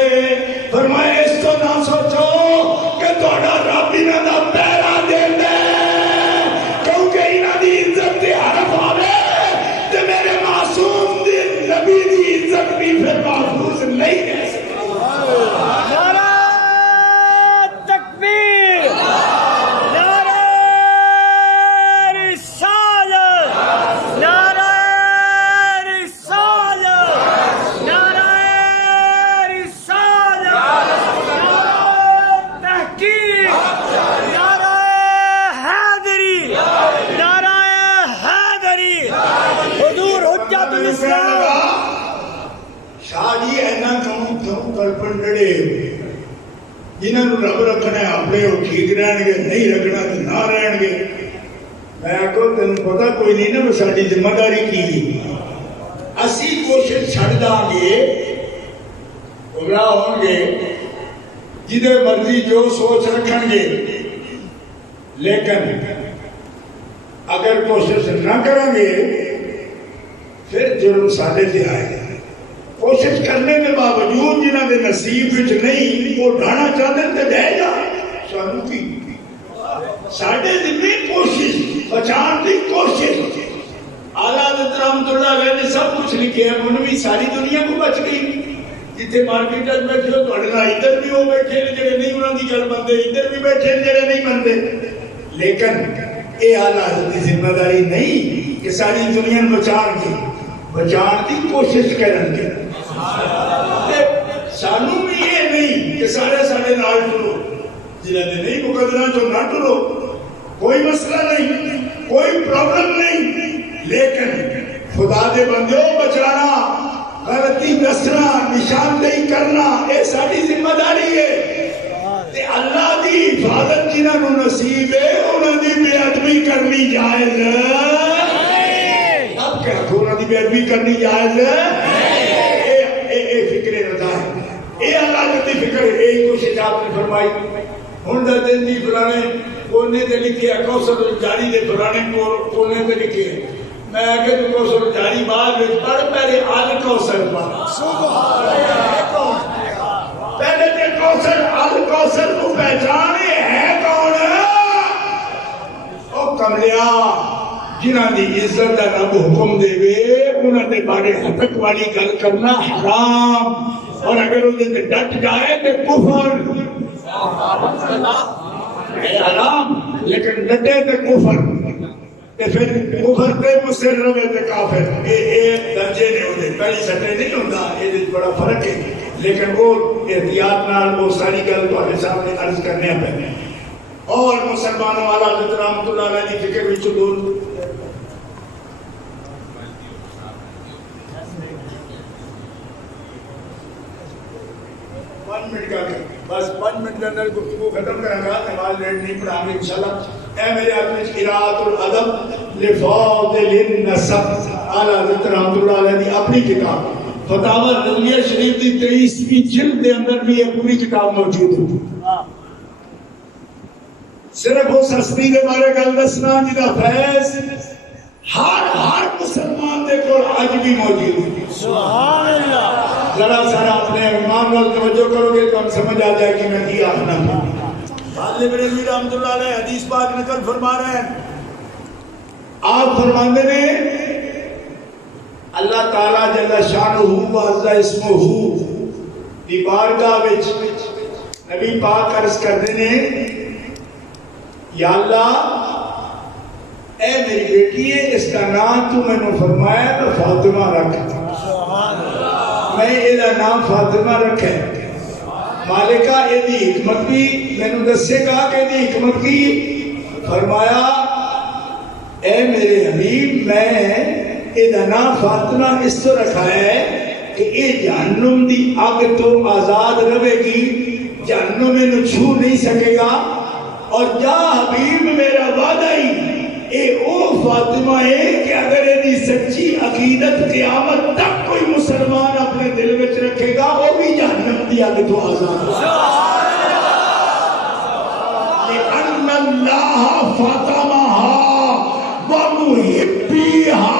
فرمائے اس تو نہ سوچو کہ تھوڑا رب انہاں دا پہرا دے دے کیونکہ انہاں دی عزت تے حرف آوے تے میرے معصوم دی نبی دی عزت بھی پھر محفوظ نہیں رہ سکتی نعرہ تکبیر نعرہ رسالت نعرہ شاہ جی اینا کیوں کلپنڈڑے جنہاں نو رب رکھنا ہے اپنے وہ ٹھیک رہن گے نہیں رکھنا تو نہ رہن گے میں آکھو تینوں پتہ کوئی نہیں نا وہ ساری ذمہ داری کی اسی کوشش چھڑ داں گے گمراہ ہوں گے جدے مرضی جو سوچ رکھیں گے لیکن اگر کوشش نہ کریں گے پھر جرم سادے سے آئے گا کوشش کرنے کے باوجود جنہاں دے نصیب وچ نہیں وہ ڈھانا چاہتے تے دے جا سانو کی ساڈے ذمہ کوشش بچان دی کوشش اعلیٰ حضرت رحمۃ اللہ علیہ نے سب کچھ لکھے ہیں انہوں بھی ساری دنیا کو بچ گئی جتنے مارکیٹ میں بیٹھے ہو تو اڑنا ادھر بھی ہو بیٹھے جڑے نہیں انہوں کی گل بنتے ادھر بھی بیٹھے جڑے نہیں بنتے لیکن یہ اعلیٰ حضرت کی ذمہ داری نہیں کہ ساری دنیا بچان کی کوشش کریں گے سانو بھی یہ نہیں کہ سارے نال ٹرو جنہوں نے نہیں مقدرہ جو نہ ٹرو کوئی مسئلہ نہیں کوئی پرابلم نہیں لیکن خدا دے بندے بچانا غلطی دسنا نشاندہی کرنا یہ ساری ذمہ داری ہے تے اللہ دی حفاظت جنہاں نو نصیب ہے انہاں دی بے ادبی کرنی جائز اب کیا انہاں دی بے ادبی کرنی جائز اے فکر رضا ہے اے اللہ دی فکر ہے اے کوشش آپ نے فرمائی ہن دا دن دی فلانے کونے تے لکھے کوثر جاری دے فلانے کونے تے لکھے میں کہ تو کوثر جاری بعد وچ پڑھ پہلے آل کوثر پڑھ سبحان اللہ پہلے تے کوثر آل کوثر کو پہچانے ہے کون او کملیا جنہاں دی عزت دا رب حکم دے وے انہاں دے بارے حتک والی گل کرنا حرام، اور اگر انہیں تے ڈٹ جائے تے کفر ہے حرام، لیکن ڈٹے تے کفر تے پھر کفر تے مصر روے تے کافر، یہ درجے نے ہوتے پہلی سٹے نہیں ہوتا، یہ بڑا فرق ہے، لیکن وہ احتیاط نال وہ ساری گل تہاڈے سامنے عرض کرنے پہ اور مسلمانوں والا حضرت رحمۃ اللہ علیہ کی فکر وچ دور منٹ کا بس 5 منٹ کے اندر گفتگو ختم کروں گا، نماز لیٹ نہیں پڑھا گے انشاءاللہ۔ اے میرے آدمی قراءۃ الادب لفاضل النسب اعلی حضرت رحمۃ اللہ علیہ کی اپنی کتاب فتاوی رضویہ شریف کی 23ویں جلد کے اندر بھی یہ پوری کتاب موجود ہے۔ صرف اس ہستی کے بارے گل دسنا جہاں فیض ہر مسلمان دے کول اج بھی موجود ہے۔ سبحان اللہ۔ ذرا سارا اپنے ایمان وال توجہ کرو گے تو ہم سمجھ آ جائے کہ میں کیا آخنا تھا۔ غالب رضوی رحمۃ اللہ علیہ حدیث پاک نقل فرما رہے ہیں، آپ فرماندے نے اللہ تعالیٰ جل شانہ و عز اسمہ دی بارگاہ وچ نبی پاک عرض کردے نے، یا اللہ اے میری بیٹی ہے، اس کا نام تو میں نے فرمایا تو فاطمہ رکھ، میں یہ نام فاطمہ رکھے، مالکہ یہ حکمت بھی میں نے دسے گا کہ یہ حکمت کی، فرمایا اے میرے حبیب میں یہ نام فاطمہ اس تو رکھا ہے کہ یہ جہنم دی آگ تو آزاد رہے گی، جہنم میں چھو نہیں سکے گا، اور جا حبیب میرا وعدہ ہی اے او فاطمہ ہے کہ اگر یہ سچی عقیدت قیامت تک کوئی مسلمان اپنے دل میں رکھے گا وہ بھی جہنم دی آگ تو آزاد ہوگا۔ لِأَنَّ اللَّهَ فَاطَمَهَا وَمُحِبِّهَا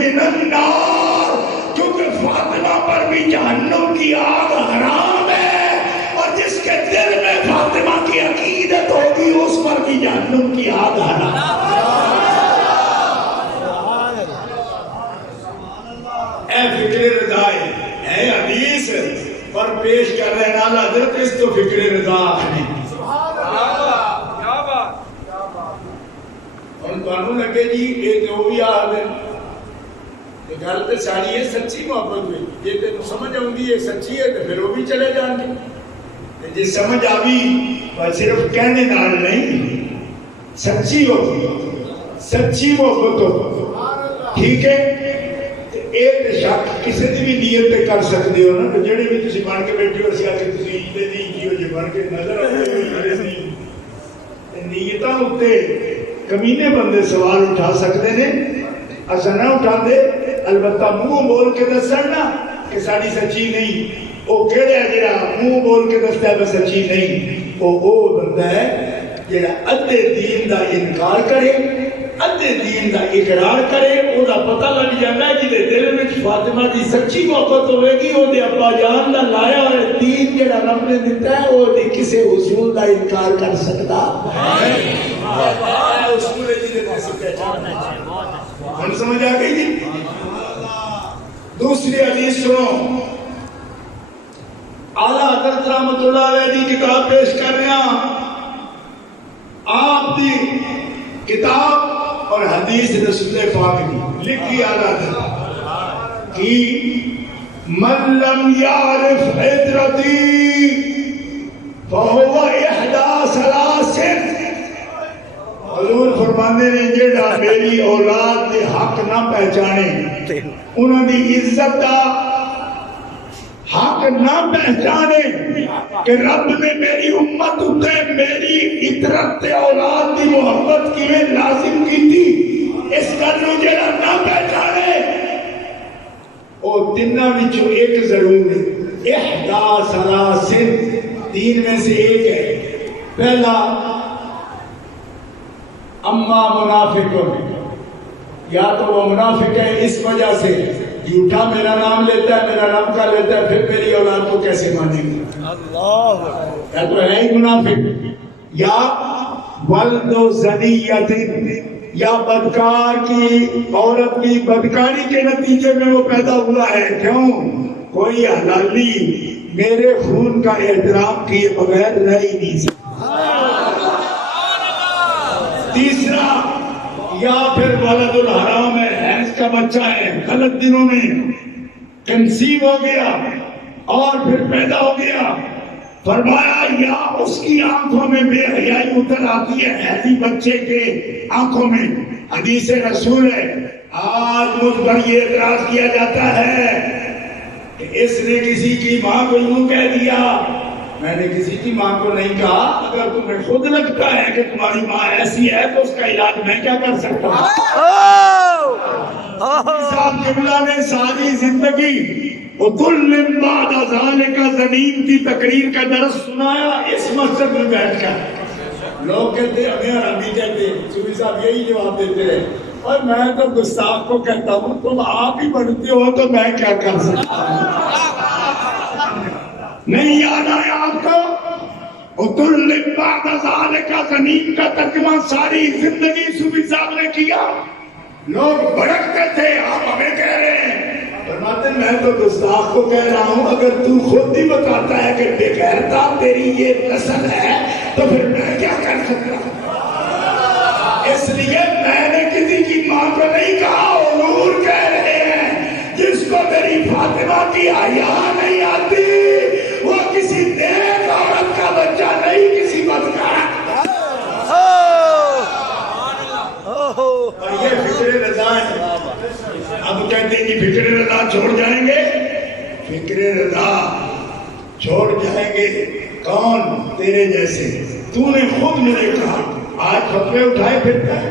مِنَ النَّارِ، کیونکہ فاطمہ پر بھی جہنم کی آگ حرام ہے، اور جس کے دل میں فاطمہ کی عقیدت ہوگی اس پر بھی جہنم کی آگ حرام ہے۔ اے فکر رضا ہے حدیث پر پیش کر رہے ہیں اعلیٰ حضرت، اس تو فکر رضا آخری ان قانون لگے جی یہ تو بھی آر دیں یہ گل تو ساری ہے سچی محبت ہوئی، یہ تو سمجھ آؤں گی یہ سچی ہے تو پھر وہ بھی چلے جان گے، جی سمجھ آوی پر صرف کہنے نال نہیں، سچی ہو سچی محبت ہو، ٹھیک ہے۔ ایک شک کسی دی بھی نیت پہ کر سکتے ہو نا، جڑے بھی تسی بن کے بیٹھے ہو سیا کہ تسی ایندے نہیں کیو جے بن کے نظر آتے ہو نیتاں اتے کمینے بندے سوال اٹھا سکتے نے، اساں نہ اٹھا دے، البتہ منہ بول کے دسن نا کہ ساری سچی نہیں، وہ کہڑا ہے جڑا منہ بول کے دستا ہے بس سچی نہیں، وہ بندہ ہے جڑا ادھے دین دا انکار کرے، ادھے دین دا اقرار کرے، وہ دا پتہ لگ جاتا ہے جدے دل میں فاطمہ دی سچی محبت ہوئے گی، وہ دے ابا جان دا لایا ہے دین جڑا رب نے دیتا ہے، وہ دے کسے حصول دا انکار کر سکتا ہے۔ حصول ہے جدے دے سکتے ہم سمجھ آگئی جی۔ دوسری حدیث سنو، اعلیٰ حضرت رحمۃ اللہ علیہ دی کتاب پیش کر رہے ہیں، آپ دی کتاب اور حدیث رسول پاک کی لکھی اعلیٰ حضرت کی، من لم یعرف حضرتی فہو احدی ثلاث، حضور فرماندے نے جڑا میری اولاد دے حق نہ پہچانے، انہوں دی عزت دا حق نہ پہچانے کہ رب نے میری امت اتے میری عطرت تے اولاد دی محبت کی میں لازم کی تھی، اس کرنو جڑا نہ پہچانے او تینہ وچوں ایک ضرور ہے، احدی ثلاث، تین میں سے ایک ہے۔ پہلا اما منافق، یا تو وہ منافق ہے اس وجہ سے جھوٹا میرا نام لیتا ہے، میرا نام کا لیتا ہے، پھر میری اولاد کو کیسے مانے گا؟ اللہ، یا تو ہے ہی منافق، یا ولد زنیت، یا بدکار کی عورت کی بدکاری کے نتیجے میں وہ پیدا ہوا ہے؟ کیوں؟ کوئی حلالی میرے خون کا احترام کیے بغیر رہ ہی نہیں سکتا۔ تیسرا، یا پھر ولد الحرام ہے، حیض کا بچہ ہے، غلط دنوں میں کنسیو ہو گیا اور پھر پیدا ہو گیا، فرمایا یا اس کی آنکھوں میں بے حیائی اتر آتی ہے حیضی بچے کے آنکھوں میں۔ حدیث رسول ہے۔ آج مجھ پر یہ اعتراض کیا جاتا ہے کہ اس نے کسی کی ماں کو یوں کہہ دیا۔ میں نے کسی کی ماں کو نہیں کہا، اگر تمہیں خود لگتا ہے کہ تمہاری ماں ایسی ہے تو اس کا علاج میں کیا کر سکتا ہوں؟ صاحب قبلہ نے ساری زندگی وَكُلٍّ بَعْدَ ذَلِكَ زمین کی تقریر کا درس سنایا اس مسجد میں بیٹھ کر۔ لوگ کہتے ہمیں عربی کہتے، صوفی صاحب یہی جواب دیتے ہیں، اور میں تو گستاخ کو کہتا ہوں تم آپ ہی بنتے ہو تو میں کیا کر سکتا ہوں؟ نہیں یاد آیا آپ کو؟ وَكُلٍّ بَعْدَ ذَلِكَ زمین کا ترجمہ ساری زندگی صوفی صاحب نے کیا۔ لوگ بھڑکتے تھے، آپ ہمیں کہہ رہے ہیں۔ فرماتے ہیں میں تو گستاخ کو کہہ رہا ہوں، اگر تو خود ہی بتاتا ہے کہ بے غیرتا تیری یہ نسل ہے تو پھر میں کیا کر سکتا ہوں؟ اس لیے میں نے کسی کی ماں کو نہیں کہا، حضور کہہ رہے ہیں جس کو میری فاطمہ کی حیا نہیں آتی وہ کسی نیک عورت کا بچہ نہیں، کسی بدکار۔ اور یہ فکر رضا ہے۔ اب کہتے ہیں کہ فکر رضا چھوڑ جائیں گے، فکر رضا چھوڑ جائیں گے کون؟ تیرے جیسے۔ تو نے خود مجھے کہا، آج فتوے اٹھائے پھرتا ہے۔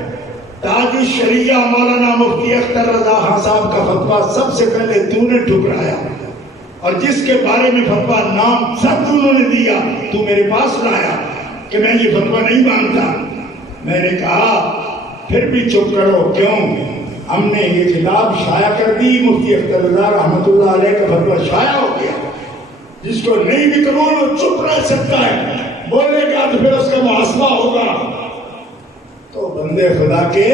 تاج الشریعہ مولانا مفتی اختر رضا خان صاحب کا فتویٰ سب سے پہلے تو نے ٹھکرایا، اور جس کے بارے میں فتویٰ نام سب انہوں نے دیا تو میرے پاس لایا کہ میں یہ فتویٰ نہیں مانتا۔ میں نے کہا پھر بھی چپ کرو، کیوں؟ ہم نے یہ کتاب شائع کر دی، مفتی اختر رضا رحمۃ اللہ علیہ کا فتویٰ شائع ہو گیا۔ جس کو نہیں بھی قبول وہ چپ رہ سکتا ہے، بولے گا تو پھر اس کا محاسبہ ہوگا۔ تو بندے خدا کے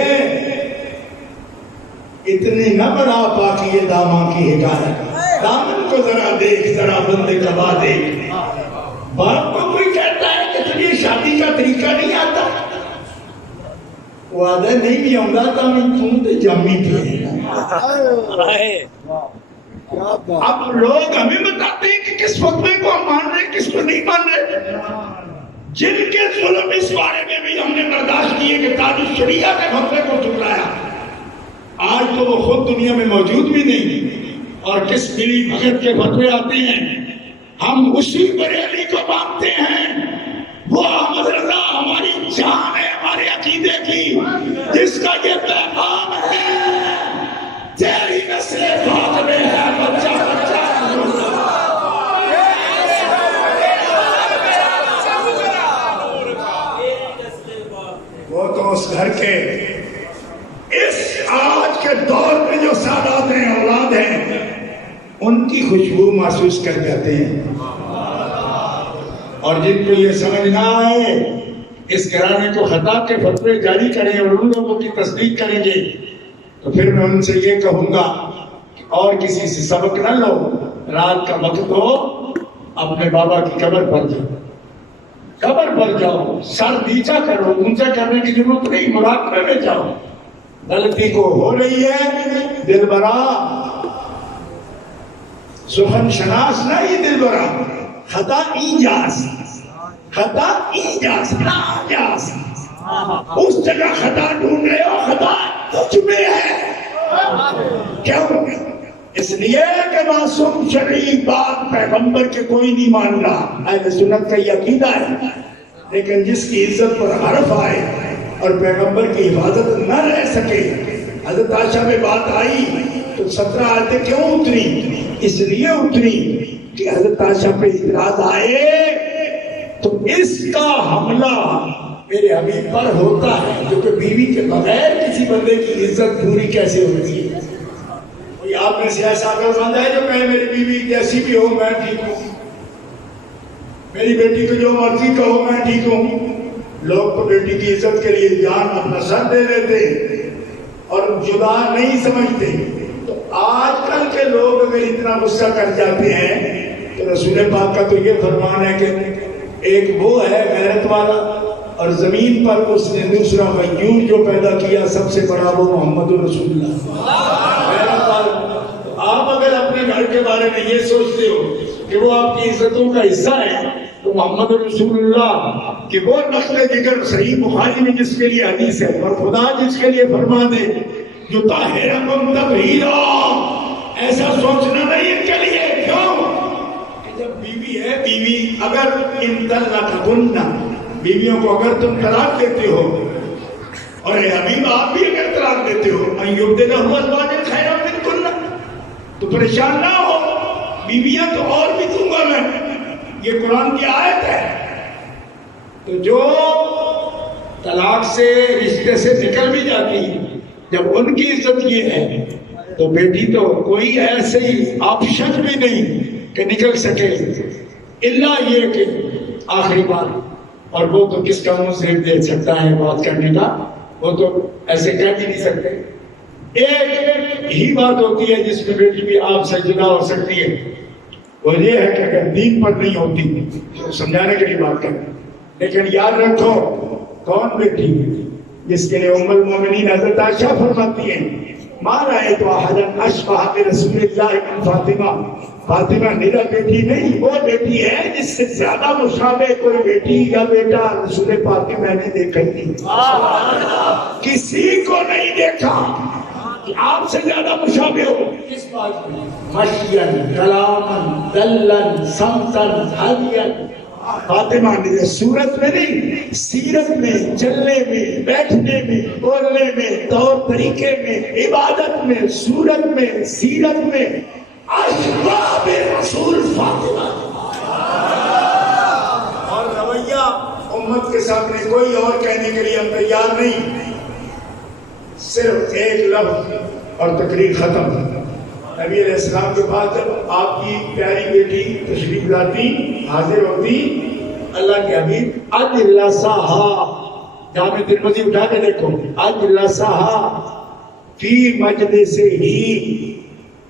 اتنی نہ بڑا پاکی داماں کی حکایت، دامن کو ذرا دیکھ، ذرا بندے کا با دیکھ۔ باپ کو کوئی کہتا ہے کہ تجھے شادی کا طریقہ نہیں آتا، وعدہ نہیں بھی آؤں گا تو میں تم تے جامی تھے۔ اب لوگ ہمیں بتاتے ہیں کہ کس فتوے کو ہم مان رہے ہیں، کس کو نہیں مان رہے۔ جن کے ظلم اس بارے میں بھی ہم نے برداشت کیے کہ تاج الشریعہ کے فتوے کو ٹھکرایا، آج تو وہ خود دنیا میں موجود بھی نہیں، اور کس ملی بھگت کے فتوے آتے ہیں، ہم اسی بریلی کو مانتے ہیں۔ وہ احمد رضا ہماری جان ہے، ہمارے عقیدے کی، جس کا یہ پیغام ہے تیری نسل فاطمہ میں ہے بچہ بچہ۔ وہ تو اس گھر کے، اس آج کے دور میں جو سادات ہیں، اولاد ہیں، ان کی خوشبو محسوس کر جاتے ہیں۔ اور جن کو یہ سمجھ نہ آئے اس گھرانے کو خطا کے فتوے جاری کریں اور ان لوگوں کی تصدیق کریں گے، تو پھر میں ان سے یہ کہوں گا اور کسی سے سبق نہ لو، رات کا وقت ہو اپنے بابا کی قبر پر جاؤ، قبر پر جاؤ، سر نیچا کرو، اونچا کرنے کی ضرورت نہیں، مراقبے میں جاؤ۔ غلطی کو ہو رہی ہے دل برا، سخن شناس نہیں دل برا، خطا ایجاز، خطا ایجاز نہ آجاز۔ اس جگہ خطا ڈھونڈ رہے ہو، خطا تجھ میں ہے۔ کیوں؟ اس لیے کہ معصوم شرعی بات پیغمبر کے کوئی نہیں مان رہا، اہل سنت کا یہ عقیدہ ہے، لیکن جس کی عزت پر حرف آئے اور پیغمبر کی حفاظت نہ رہ سکے۔ حضرت عائشہ میں بات آئی تو 17 آیتیں کیوں اتری؟ اس لیے اتری کہ حضرت عائشہ پہ اعتراض آئے تو اس کا حملہ میرے حبیب پر ہوتا ہے، جو کہ بیوی کے بغیر کسی بندے کی عزت پوری کیسے ہوتی ہے؟ کوئی آپ میں سے ایسا عقل مند ہے جو کہے میری بیوی جیسی بھی ہو میں ٹھیک ہوں، میری بیٹی کو جو مرضی کہو میں ٹھیک ہوں، لوگ تو بیٹی کی عزت کے لیے جان اپنا سر دے دیتے اور جدا نہیں سمجھتے. تو آج کل کے لوگ اگر اتنا غصہ کر جاتے ہیں تو رسول پاک کا تو یہ فرمان ہے کہ ایک وہ ہے غیرت والا اور زمین پر اس نے دوسرا غیور جو پیدا کیا سب سے بڑا وہ محمد رسول اللہ غیرت والا. تو آپ اگر اپنے گھر کے بارے میں یہ سوچتے ہو کہ وہ آپ کی عزتوں کا حصہ ہے تو محمد رسول اللہ کہ وہ نقل ذکر صحیح بخاری میں جس کے لیے حدیث ہے اور خدا جس کے لیے فرما دے جو طاہرکم تطہیرا ایسا سوچنا نہیں ان کے لیے. کیوں کہ جب بیوی ہے بیوی اگر ان طلقکن بیویوں کو اگر تم طلاق دیتے ہو اور اے حبیب آپ بھی اگر طلاق دیتے ہو ان یبدلہ ازواجا خیرا منکن تو پریشان نہ ہو بیویاں تو اور بھی دوں گا میں. یہ قرآن کی آیت ہے. تو جو طلاق سے رشتے سے نکل بھی جاتی ہے جب ان کی عزت یہ ہے تو بیٹی تو کوئی ایسے ہی آپشن بھی نہیں کہ نکل سکے اللہ یہ کہ آخری بات. اور وہ تو کس کا منہ زیب دے سکتا ہے بات کرنے کا, وہ تو ایسے کہہ بھی نہیں سکتے. ایک ہی بات ہوتی ہے جس میں بیٹی بھی آپ سے جدا ہو سکتی ہے, وہ یہ ہے کہ اگر دین پر نہیں ہوتی تو سمجھانے کے لیے بات کریں. لیکن یاد رکھو کون بیٹی جس کے لیے ام المومنین حضرت عائشہ فرماتی ہیں ما رأیت احدا اشبہ برسول اللہ من فاطمہ. فاطمہ میرا بیٹی نہیں, وہ بیٹی ہے جس سے زیادہ مشابہ کوئی بیٹی یا بیٹا رسول پاک کے میں نے دیکھا ہی نہیں. کسی کو نہیں دیکھا کہ آپ سے زیادہ مشابہ ہو. کس بات میں؟ مشین, کلامن, دلن, سمتن, حدین. فاطمہ نے صورت میں نہیں, سیرت میں, چلنے میں, بیٹھنے میں, بولنے میں, طور طریقے میں, عبادت میں, صورت میں, سیرت میں اشباہ رسول فاطمہ. اور رویہ امت کے سامنے کوئی اور کہنے کے لیے ہم تیار نہیں, صرف ایک لفظ اور تقریر ختم. نبی علیہ السلام کے بعد جب آپ کی پیاری بیٹی تشریف لاتی حاضر ہوتی, اللہ کے حبیب اجلسہا, جامع ترمذی اٹھا کے دیکھو, اجلسہا فی مجلسہ ہی.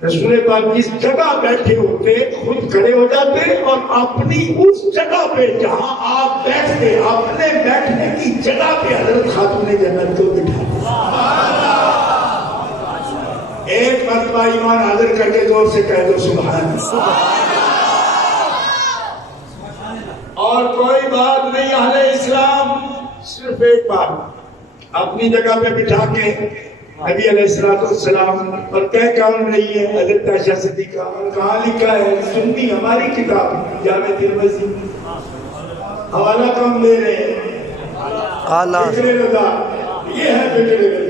رسول پاک جس جگہ بیٹھے ہوتے خود کھڑے ہو جاتے اور اپنی اس جگہ پہ جہاں آپ بیٹھتے اپنے بیٹھنے کی جگہ پہ حضرت خاتون جنت کو بٹھاتے. ایک مرتبہ ایمان حاضر کر کے زور سے کہہ دو سبحان اللہ. اور کوئی بات نہیں اہل اسلام, صرف ایک بات اپنی جگہ پہ بٹھا کے نبی علیہ السلام اور کہہ کون رہی ہے حضرت عائشہ صدیقہ, اور کہاں لکھا ہے سنی ہماری کتاب جامع ترمذی, حوالہ کون دے رہے ہیں فکر رضا. یہ ہے فکر رضا.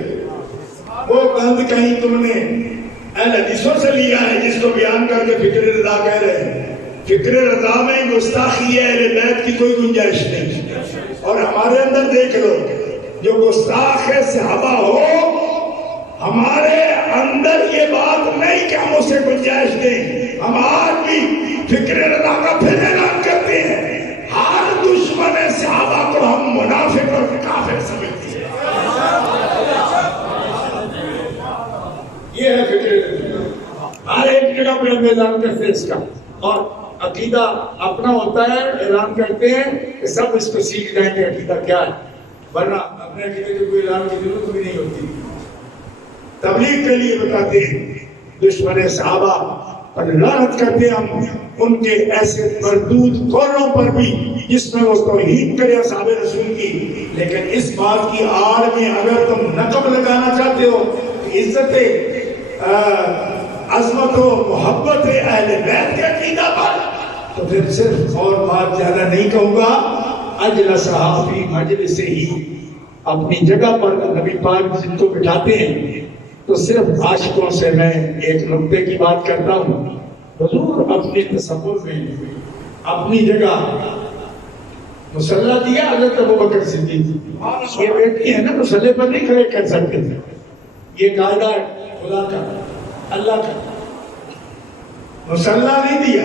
وہ گند کہیں تم نے اہل حدیثوں سے لیا ہے جس کو بیان کر کے فکر رضا کہہ رہے ہیں. فکر رضا میں گستاخی ہے, اہل بیت کی کوئی گنجائش نہیں. اور ہمارے اندر دیکھ لو جو گستاخ صحابہ ہو, ہمارے اندر یہ بات نہیں کہ ہم اسے گنجائش دیں. ہم آج بھی فکر رضا کا پھر اعلان کرتے ہیں. ہر دشمن صحابہ کو ہم منافق اور کافر سمجھتے ہیں. یہ ہے فکر رضا. ہر ایک جگہ پہ ہم اعلان کرتے ہیں اس کا, اور عقیدہ اپنا ہوتا ہے, اعلان کرتے ہیں کہ سب اس کو سیکھ جائیں گے عقیدہ کیا ہے, ورنہ اپنے عقیدے کو کوئی اعلان کی ضرورت بھی نہیں ہوتی. تبلیغ کے لیے بتاتے ہیں دشمن صحابہ اور لعنت کرتے ہم ان کے ایسے مردود قولوں پر بھی جس میں وہ توہین کرے اصحاب رسول کی. لیکن اس بات کی آڑ میں اگر تم نقب لگانا چاہتے ہو کہ عزت عظمت و محبت اہل بیت کے عقیدہ پر, تو پھر صرف اور بات زیادہ نہیں کہوں گا. اجلسہا فی مجلسہ ہی, اپنی جگہ پر نبی پاک جن کو بٹھاتے ہیں. تو صرف عاشقوں سے میں ایک نقطے کی بات کرتا ہوں. حضور اپنے تصور میں اپنی جگہ مصلی دیا حضرت ابوبکر صدیق. یہ بیٹی ہے نا, مصلی پر نہیں کھڑے کر سکتے, یہ قاعدہ خدا کا اللہ کا. مصلی نہیں دیا,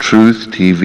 Truth TV